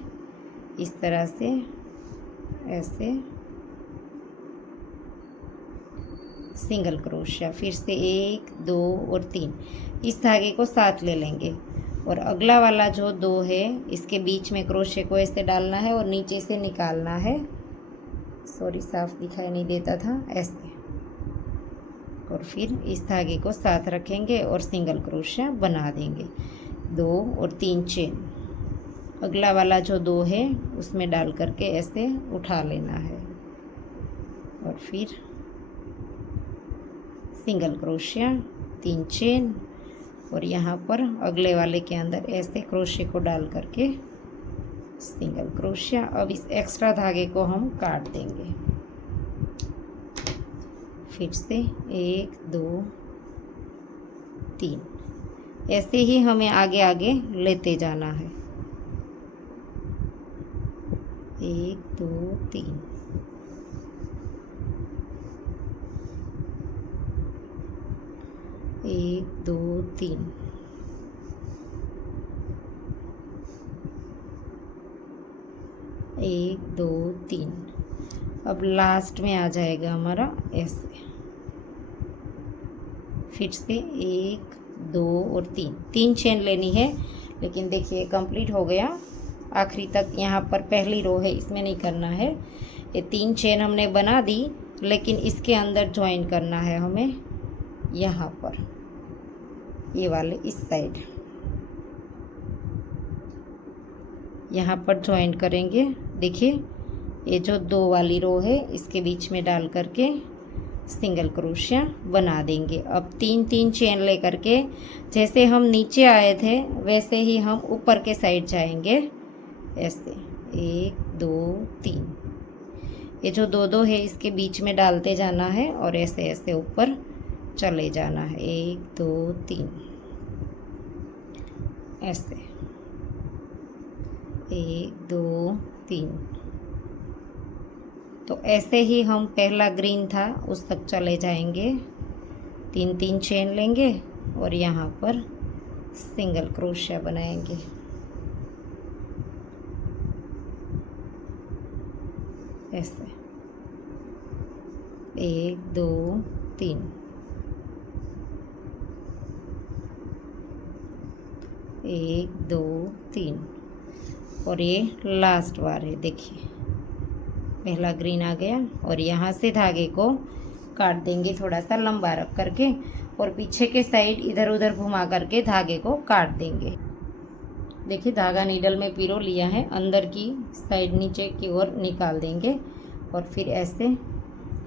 इस तरह से, ऐसे सिंगल क्रोशिया, फिर से 1 2 और 3 इस धागे को साथ ले लेंगे। और अगला वाला जो 2 है इसके बीच में क्रोशे को ऐसे डालना है और नीचे से निकालना है, सॉरी साफ दिखाई नहीं देता था, ऐसे। और फिर इस धागे को साथ रखेंगे और सिंगल क्रोशिया बना देंगे। 2 और 3 चेन अगला वाला जो 2 है उसमें डाल करके ऐसे उठा लेना है। और फिर सिंगल क्रोशिया, 3 चेन, और यहाँ पर अगले वाले के अंदर ऐसे क्रोशे को डाल करके सिंगल क्रोशिया। अब इस एक्स्ट्रा धागे को हम काट देंगे। फिर से 1 2 3 ऐसे ही हमें आगे आगे लेते जाना है। 1 2 3 1 2 3 1 2 3। अब लास्ट में आ जाएगा हमारा ऐसे। फिर से 1 2 और 3 चेन लेनी है। लेकिन देखिए कंप्लीट हो गया, आखिरी तक यहाँ पर पहली रो है इसमें नहीं करना है। ये 3 चेन हमने बना दी, लेकिन इसके अंदर ज्वाइन करना है हमें, यहाँ पर ये वाले इस साइड, यहाँ पर ज्वाइन करेंगे। देखिए ये जो 2 वाली रो है इसके बीच में डाल करके सिंगल क्रोशिया बना देंगे। अब 3 चेन ले करके जैसे हम नीचे आए थे वैसे ही हम ऊपर के साइड जाएंगे, ऐसे 1 2 3। ये जो 2 है इसके बीच में डालते जाना है और ऐसे ऐसे ऊपर चले जाना है, 1 2 3 ऐसे, 1 2 3। तो ऐसे ही हम पहला ग्रीन था उस तक चले जाएंगे। 3 चेन लेंगे और यहाँ पर सिंगल क्रोशिया बनाएंगे, ऐसे 1 2 3 1 2 3। और ये लास्ट बार है, देखिए पहला ग्रीन आ गया। और यहाँ से धागे को काट देंगे थोड़ा सा लंबा रख करके, और पीछे के साइड इधर उधर घुमा करके धागे को काट देंगे। देखिए धागा नीडल में पिरो लिया है, अंदर की साइड नीचे की ओर निकाल देंगे। और फिर ऐसे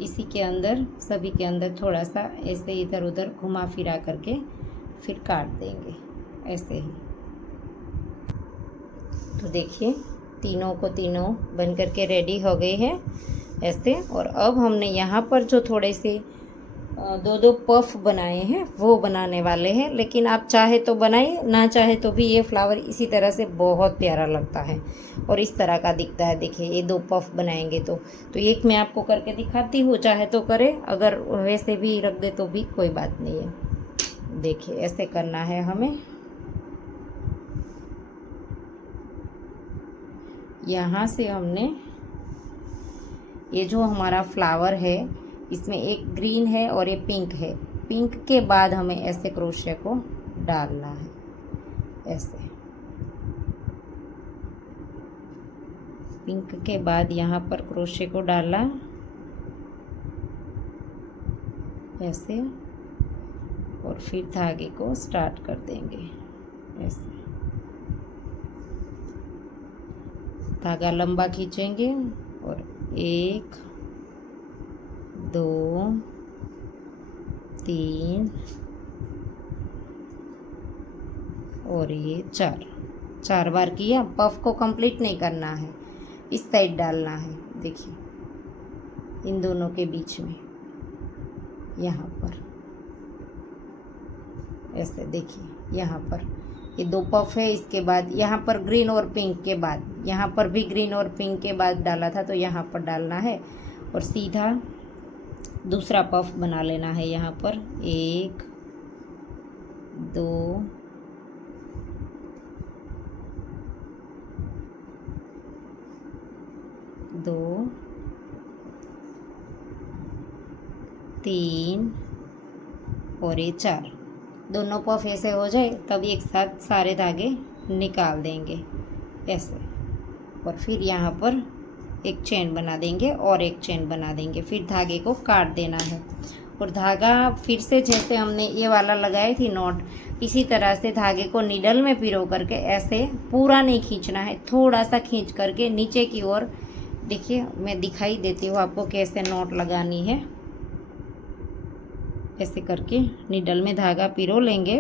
इसी के अंदर, सभी के अंदर थोड़ा सा ऐसे इधर उधर घुमा फिरा करके फिर काट देंगे, ऐसे ही। तो देखिए तीनों बन करके रेडी हो गए हैं ऐसे। और अब हमने यहाँ पर जो थोड़े से 2 पफ बनाए हैं वो बनाने वाले हैं। लेकिन आप चाहे तो बनाइए, ना चाहे तो भी ये फ्लावर इसी तरह से बहुत प्यारा लगता है और इस तरह का दिखता है। देखिए ये 2 पफ बनाएंगे तो एक मैं आपको करके दिखाती हूँ, चाहे तो करें, अगर वैसे भी रख दे तो भी कोई बात नहीं है। देखिए ऐसे करना है हमें। यहाँ से हमने ये जो हमारा फ्लावर है इसमें एक ग्रीन है और ये पिंक है। पिंक के बाद हमें ऐसे क्रोशे को डालना है, ऐसे पिंक के बाद यहाँ पर क्रोशे को डाला, ऐसे। और फिर धागे को स्टार्ट कर देंगे, ऐसे धागा लंबा खींचेंगे और 1 2 3 और ये 4 बार किया। पफ को कंप्लीट नहीं करना है, इस साइड डालना है। देखिए इन दोनों के बीच में यहाँ पर ऐसे, देखिए यहाँ पर ये 2 पफ है। इसके बाद यहाँ पर ग्रीन और पिंक के बाद, यहाँ पर भी ग्रीन और पिंक के बाद डाला था तो यहाँ पर डालना है और सीधा दूसरा पफ बना लेना है। यहाँ पर 1 2 2 3 और ये 4। दोनों पफ ऐसे हो जाए तब एक साथ सारे धागे निकाल देंगे ऐसे, और फिर यहाँ पर एक चेन बना देंगे और एक चेन बना देंगे। फिर धागे को काट देना है और धागा फिर से जैसे हमने ये वाला लगाई थी नॉट, इसी तरह से धागे को नीडल में पिरो करके ऐसे पूरा नहीं खींचना है, थोड़ा सा खींच करके नीचे की ओर। देखिए मैं दिखाई देती हूँ आपको कैसे नॉट लगानी है। ऐसे करके नीडल में धागा पिरो लेंगे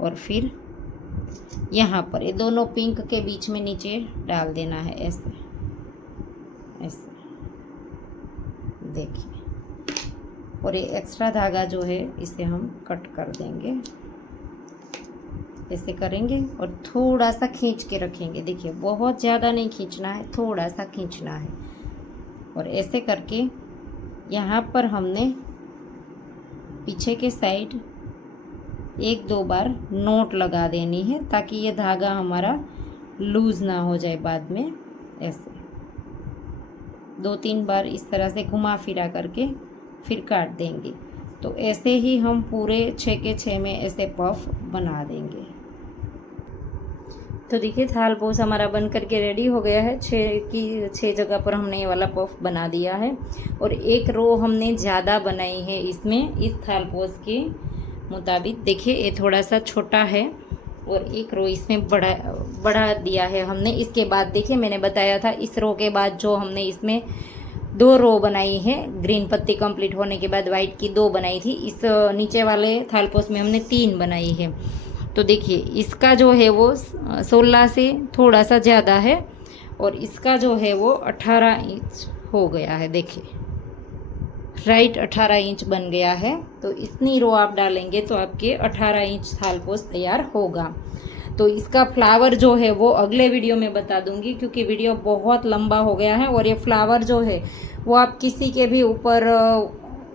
और फिर यहाँ पर ये दोनों पिंक के बीच में नीचे डाल देना है ऐसे ऐसे, देखिए। और ये एक्स्ट्रा धागा जो है इसे हम कट कर देंगे, ऐसे करेंगे और थोड़ा सा खींच के रखेंगे। देखिए बहुत ज़्यादा नहीं खींचना है, थोड़ा सा खींचना है। और ऐसे करके यहाँ पर हमने पीछे के साइड 1-2 बार नोट लगा देनी है ताकि ये धागा हमारा लूज़ ना हो जाए बाद में। ऐसे 2-3 बार इस तरह से घुमा फिरा करके फिर काट देंगे। तो ऐसे ही हम पूरे 6 के 6 में ऐसे पफ बना देंगे। तो देखिए थालपोस हमारा बन करके रेडी हो गया है। 6 जगह पर हमने ये वाला पफ बना दिया है और एक रो हमने ज़्यादा बनाई है इसमें, इस थालपोस के मुताबिक। देखिए ये थोड़ा सा छोटा है और एक रो इसमें बढ़ा दिया है हमने। इसके बाद देखिए मैंने बताया था इस रो के बाद जो हमने इसमें 2 रो बनाई है, ग्रीन पत्ती कंप्लीट होने के बाद वाइट की 2 बनाई थी, इस नीचे वाले थालपोस में हमने 3 बनाई है। तो देखिए इसका जो है वो 16 से थोड़ा सा ज़्यादा है और इसका जो है वो 18 इंच हो गया है। देखिए राइट 18 इंच बन गया है। तो इतनी रो आप डालेंगे तो आपके 18 इंच थालपोस तैयार होगा। तो इसका फ्लावर जो है वो अगले वीडियो में बता दूंगी क्योंकि वीडियो बहुत लंबा हो गया है। और ये फ्लावर जो है वो आप किसी के भी ऊपर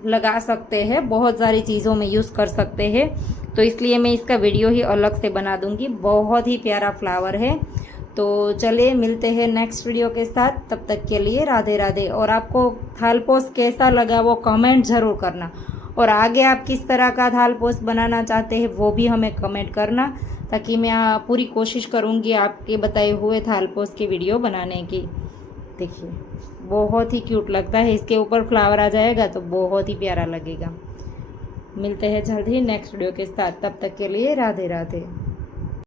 लगा सकते हैं, बहुत सारी चीज़ों में यूज़ कर सकते हैं। तो इसलिए मैं इसका वीडियो ही अलग से बना दूंगी। बहुत ही प्यारा फ्लावर है। तो चलिए मिलते हैं नेक्स्ट वीडियो के साथ, तब तक के लिए राधे राधे। और आपको थालपोस कैसा लगा वो कमेंट ज़रूर करना, और आगे आप किस तरह का थालपोस बनाना चाहते हैं वो भी हमें कमेंट करना, ताकि मैं पूरी कोशिश करूँगी आपके बताए हुए थालपोस की वीडियो बनाने की। देखिए बहुत ही क्यूट लगता है, इसके ऊपर फ्लावर आ जाएगा तो बहुत ही प्यारा लगेगा। मिलते हैं जल्द ही नेक्स्ट वीडियो के साथ, तब तक के लिए राधे राधे।